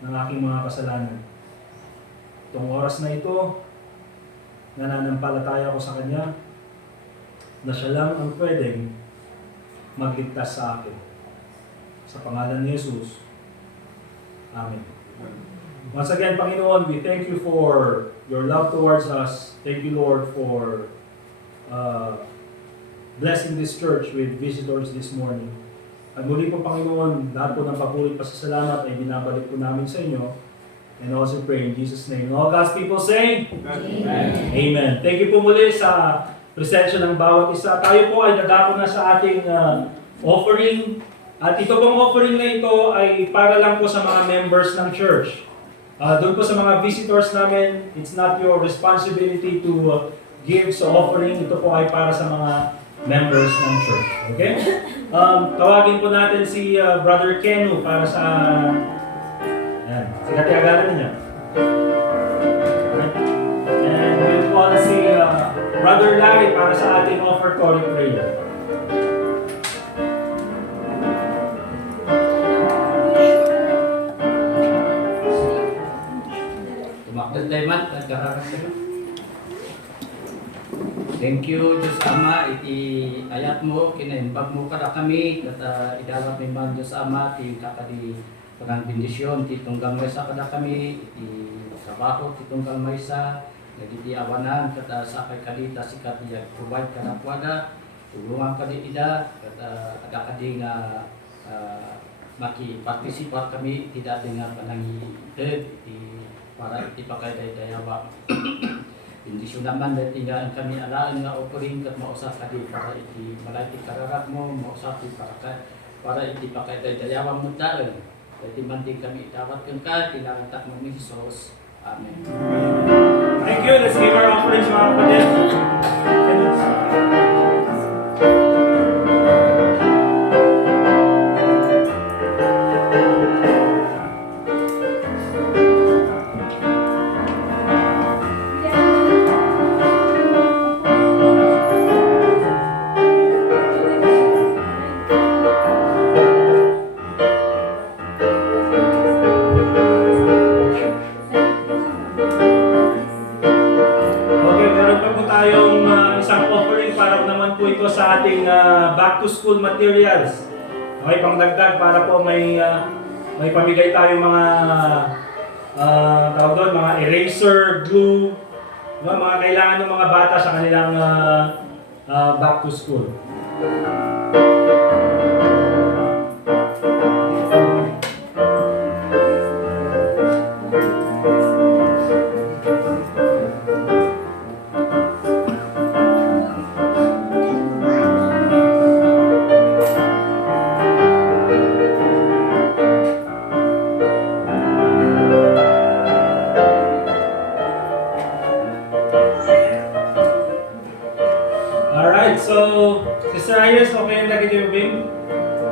ng aking mga kasalanan. Itong oras na ito, nananampalataya ko sa Kanya na siya lang ang pwedeng magligtas sa akin. Sa pangalan ni Jesus. Amen. Once again, Panginoon, we thank you for your love towards us. Thank you, Lord, for blessing this church with visitors this morning. At muli po, Panginoon, lahat po ng papulit pasasalamat ay binabalik po namin sa inyo. And also pray in Jesus' name. All God's people say, Amen. Amen. Thank you po muli sa presensya ng bawat isa. Tayo po ay dadako na sa ating offering. At ito pong offering na ito ay para lang po sa mga members ng church. Doon po sa mga visitors namin, it's not your responsibility to gifts o offering. Ito po ay para sa mga members ng church. Okay? Tawagin po natin si Brother Kenu para sa... Yan. Sigatiagalan niya. And we'll call si Brother Larry para sa ating offertory prayer. Tumakdaldaman at kararasan. Thank you, Diyos Ama, iti ayat mo, kinaimbag mo kada kami, at idawat may man Diyos Ama, ti kakadi panang bendisyon, ti tunggang maysa kada kami, iti trabaho, ti tunggang maysa, nagiti awanan, kata sakay kalita, sikat niya, provide ka na puwada, tulungan ka di ida, kata ada kadi nga maki-participate kami, tidak dengan panangitid, para iti pakayday-dayawa. Bendisyon naman dahil tinggaan kami alaan nga offering kat mausap kadi para iti malay ti kararat mo, mausap ti para iti pakayday-dayawa mo dahil. Dahil manting kami itawat kang ka, tinangatak mo ni Jesus. Amen. Thank you. Let's give our offerings, mga kapatid. Sa ating back to school materials. Okay, pangdagdag para po may pamigay tayo mga tawag doon, mga eraser, glue, no, mga kailangan ng mga bata sa kanilang back to school.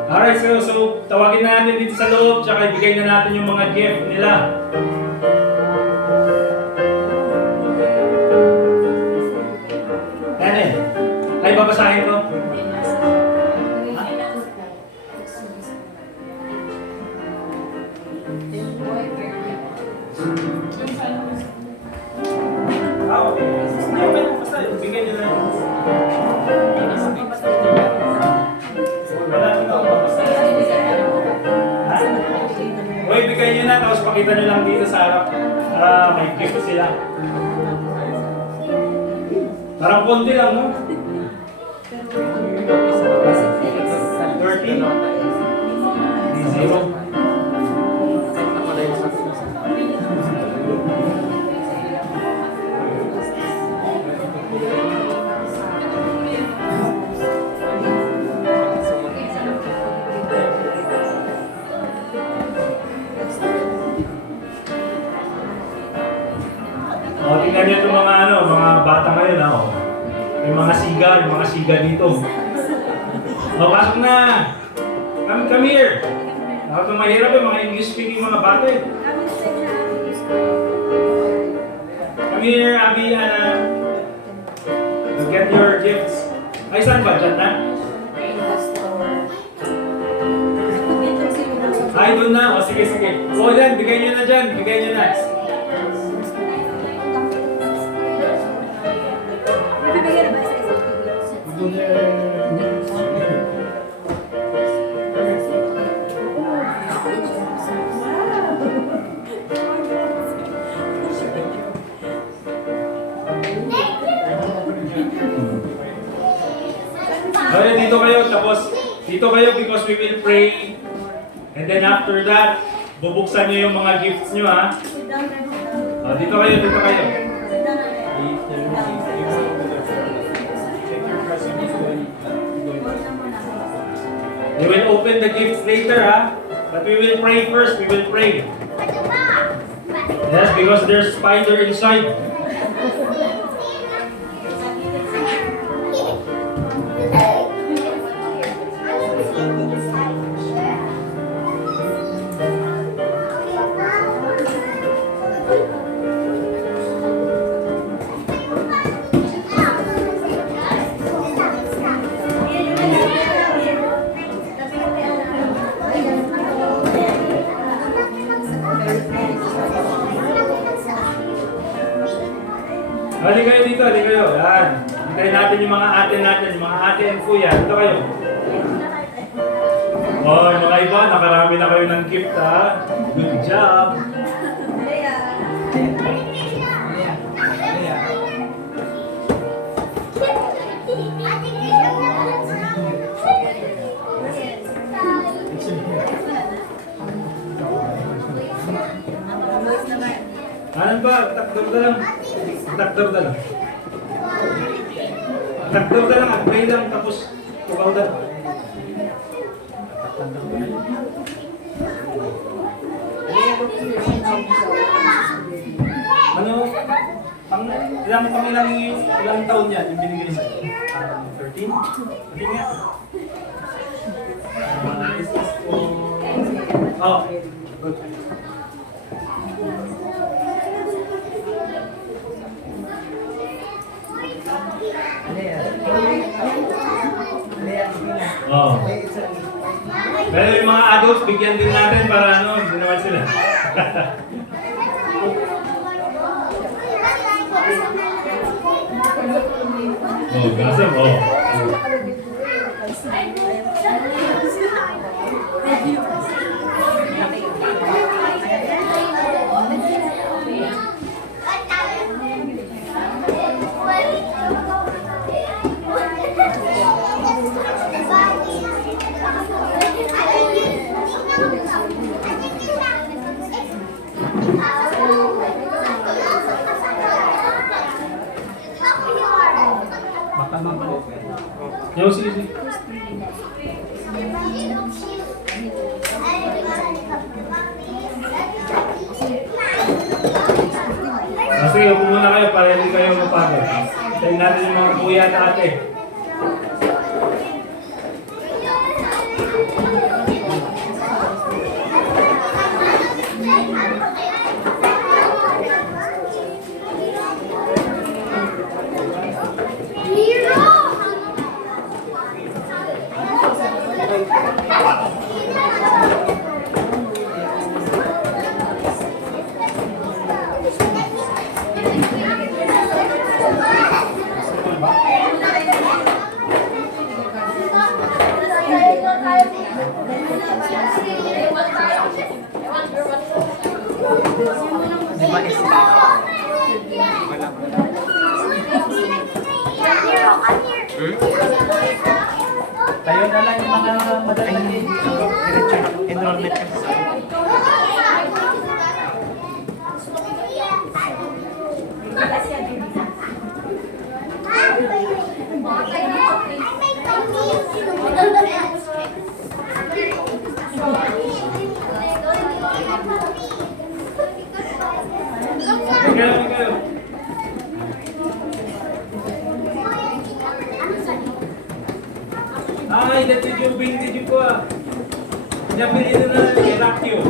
Alright, so tawagin na natin dito sa loob, tsaka ibigay na natin yung mga gift nila. Yan ay babasahin ko. Okay. Bigay nyo na. Bigay nyo na, tapos pakita nyo lang dito sa harap para may gift sila. Parang konti lang, no? 30? 0? Tingnan nyo itong mga bata ngayon, yung mga siga dito. Pasok na! Come here! Itong mahirap yung mga English speaking mga bata eh. Come here, Abby, Anna. Get your gifts. Ay, saan ba? Diyan na? Ay, doon na. O, sige. O, yan. Bigay nyo na dyan. Bigay nyo na. Okay, dito kayo because we will pray. And then after that, bubuksan nyo yung mga gifts nyo, ha? Dito kayo. We will open the gifts later, ha? But we will pray first. We will pray. Yes, because there's spider inside. Hali kayo dito, hali kayo. Yan. Hintayin natin yung mga ate natin, yung mga ate and kuya. Dito kayo. Oh, yung mga iba, nakarami na kayo ng gift ha. Good job. Anan ba? Takdor ka lang. Takdor ka lang. Takdor ka lang. Pray lang. Tapos tukaw ka. Ano? Ilang taon yan yung binigay sa'yo? 13? 13 nga. This is for... Oh, good. Oh. Pero yung mga adults, bigyan din natin para ano, hindi naman sila. Oh, gasam, oh. Baka mabalik. Yo, sige, sige. Sige, upo muna kayo para hindi kayo mapagod. Tingnan natin yung mga kuya at ate. Tayo na lang yung mga madalagay. Diretso na enrollment kasi sa Kayo. Ay, dito yung binti ko ah. Napili na Irakyo.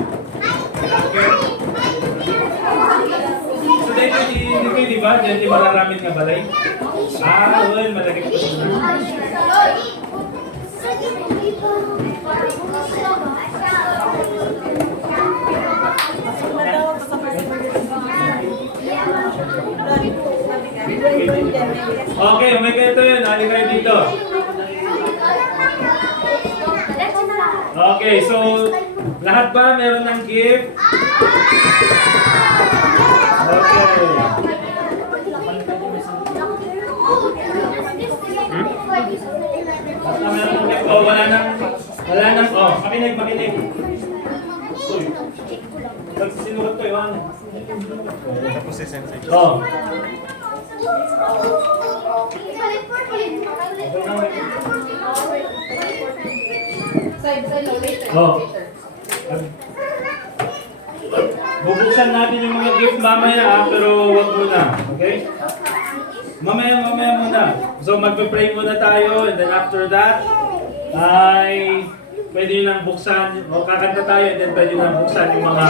So dito di ba? Diyan di malaramit nga balay? Ah, well, malagay ko sila. Okay, may ganito yun. Halika kayo dito. Okay, so lahat ba meron ng gift? Okay. Basta meron ng gift. Oh, wala nang, oh, makinig. Uy. Sinuot ko yun. tapos si Sensei. Oh. Oh. Bubuksan natin yung mga gift mamaya pero wag muna. Okay? Mamaya muna. So magpe-pray muna tayo and then after that ay pwede nyo nang buksan o kakanta tayo and then pwede nyo nang buksan yung mga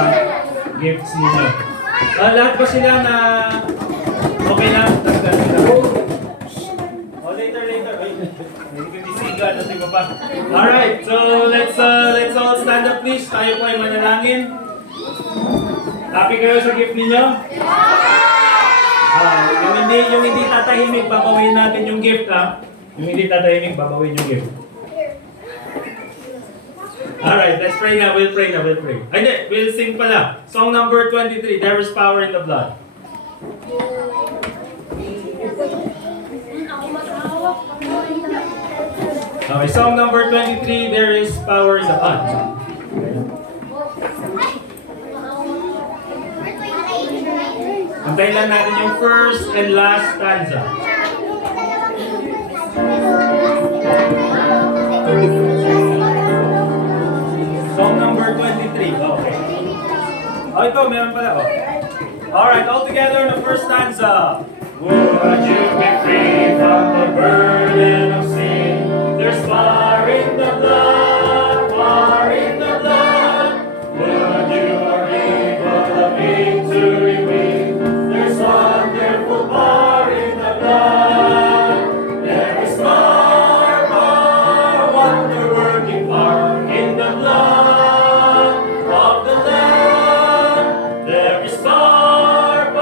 gifts ninyo. Lahat ba sila na okay na? Oh, later. Alright, so let's all stand up please. Tayo po ay manalangin. Happy kayo sa gift ninyo? Yung hindi tatahimik, babawin natin yung gift, ha? Yung hindi tatahimik, babawin yung gift. Alright, let's pray now. We'll pray. Ay, hindi. We'll sing pala. Song number 23, There is Power in the Blood. Okay, song number 23, There is Power in the Blood. Antayin lang natin yung first and last stanza. Song number 23. Okay. Oh, ito, meron pala. Oh. Alright, all together in the first stanza. Would you be free from the burden of sin? There's power in the blood, power in the blood. Would you are able the victory win? There's wonderful power in the blood. There is power, wonder-working power in the blood of the Lamb. There is power,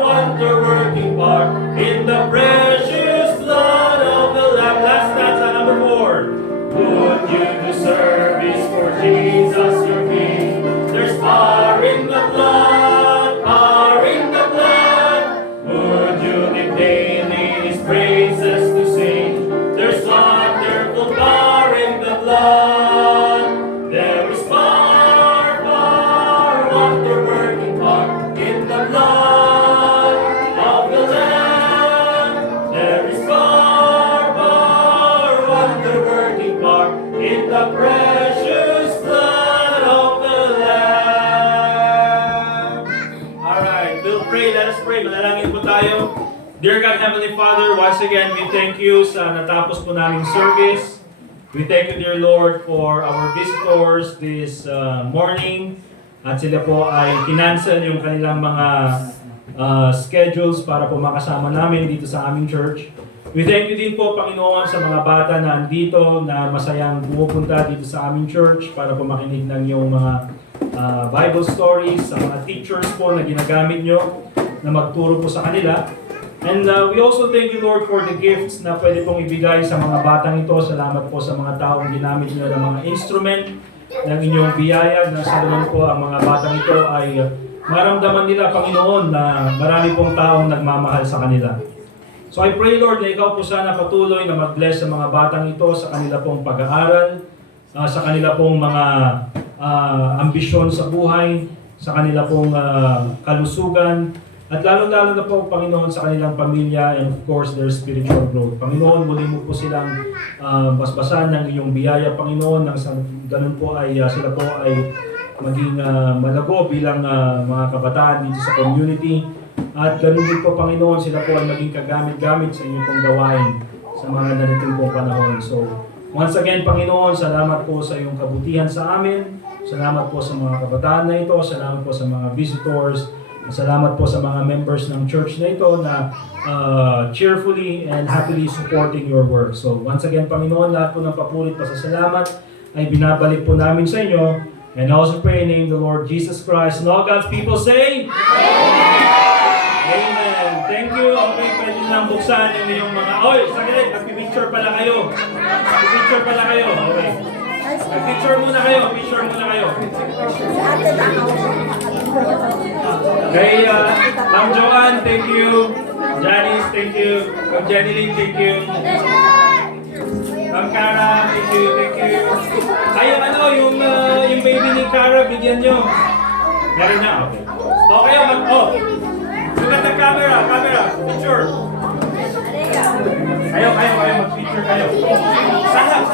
wonder-working power in the precious blood of the Lamb. Last stanza, number 4. Would you do service for Jesus your King? There's power in the blood, power in the blood. Would you live daily His praises to sing? There's wonderful power in the blood. There is power, wonder-working power in the blood of the Lamb. There is power, wonder-working power in the precious blood of the Lamb. Alright, we'll pray. Let us pray. Manalangin po tayo. Dear God, Heavenly Father, once again, we thank you sa natapos po naming service. We thank you, dear Lord, for our visitors this morning. At sila po ay kinancel yung kanilang mga schedules para po makasama namin dito sa aming church. We thank you din po, Panginoon, sa mga bata na andito na masayang pumupunta dito sa aming church para po makinig ng iyong mga Bible stories, sa mga teachers po na ginagamit nyo na magturo po sa kanila. And we also thank you, Lord, for the gifts na pwede pong ibigay sa mga batang ito. Salamat po sa mga taong ginamit nila ng mga instrument ng inyong biyaya na sa naman po ang mga batang ito ay maramdaman nila, Panginoon, na marami pong taong nagmamahal sa kanila. So I pray, Lord, na ikaw po sana patuloy na mag-bless sa mga batang ito sa kanila pong pag-aaral, sa kanila pong mga ambisyon sa buhay, sa kanila pong kalusugan, at lalo-lalo na po, Panginoon, sa kanilang pamilya and of course their spiritual growth. Panginoon, muli mo po silang basbasan ng iyong biyaya, Panginoon, nang sa ganun po ay sila po ay maging malago bilang mga kabataan dito sa community. At ganun din po, Panginoon, sila po ay maging kagamit-gamit sa inyong pong gawain sa mga nariting pong panahon. So, once again, Panginoon, salamat po sa iyong kabutihan sa amin. Salamat po sa mga kabataan na ito. Salamat po sa mga visitors. Salamat po sa mga members ng church na ito na cheerfully and happily supporting your work. So once again, Panginoon, lahat po ng papulit pa sa salamat ay binabalik po namin sa inyo. And I also pray in the name of the Lord Jesus Christ. And all God's people say, Amen. Thank you. Okay, pwede lang buksan yung iyong mga... Oy, saglit, mag-picture pala kayo. Mag-picture pala kayo. Okay. Mag-picture muna kayo. Picture muna kayo. Okay, Ma'am Joanne, thank you. Janice, thank you. Ma'am Jenny, thank you. Ma'am Cara, thank you, thank you. Ay, yung baby ni Cara, bigyan nyo. Meron na, okay. Okay, look at the camera, picture. Kayo, mag-picture kayo. Sanap.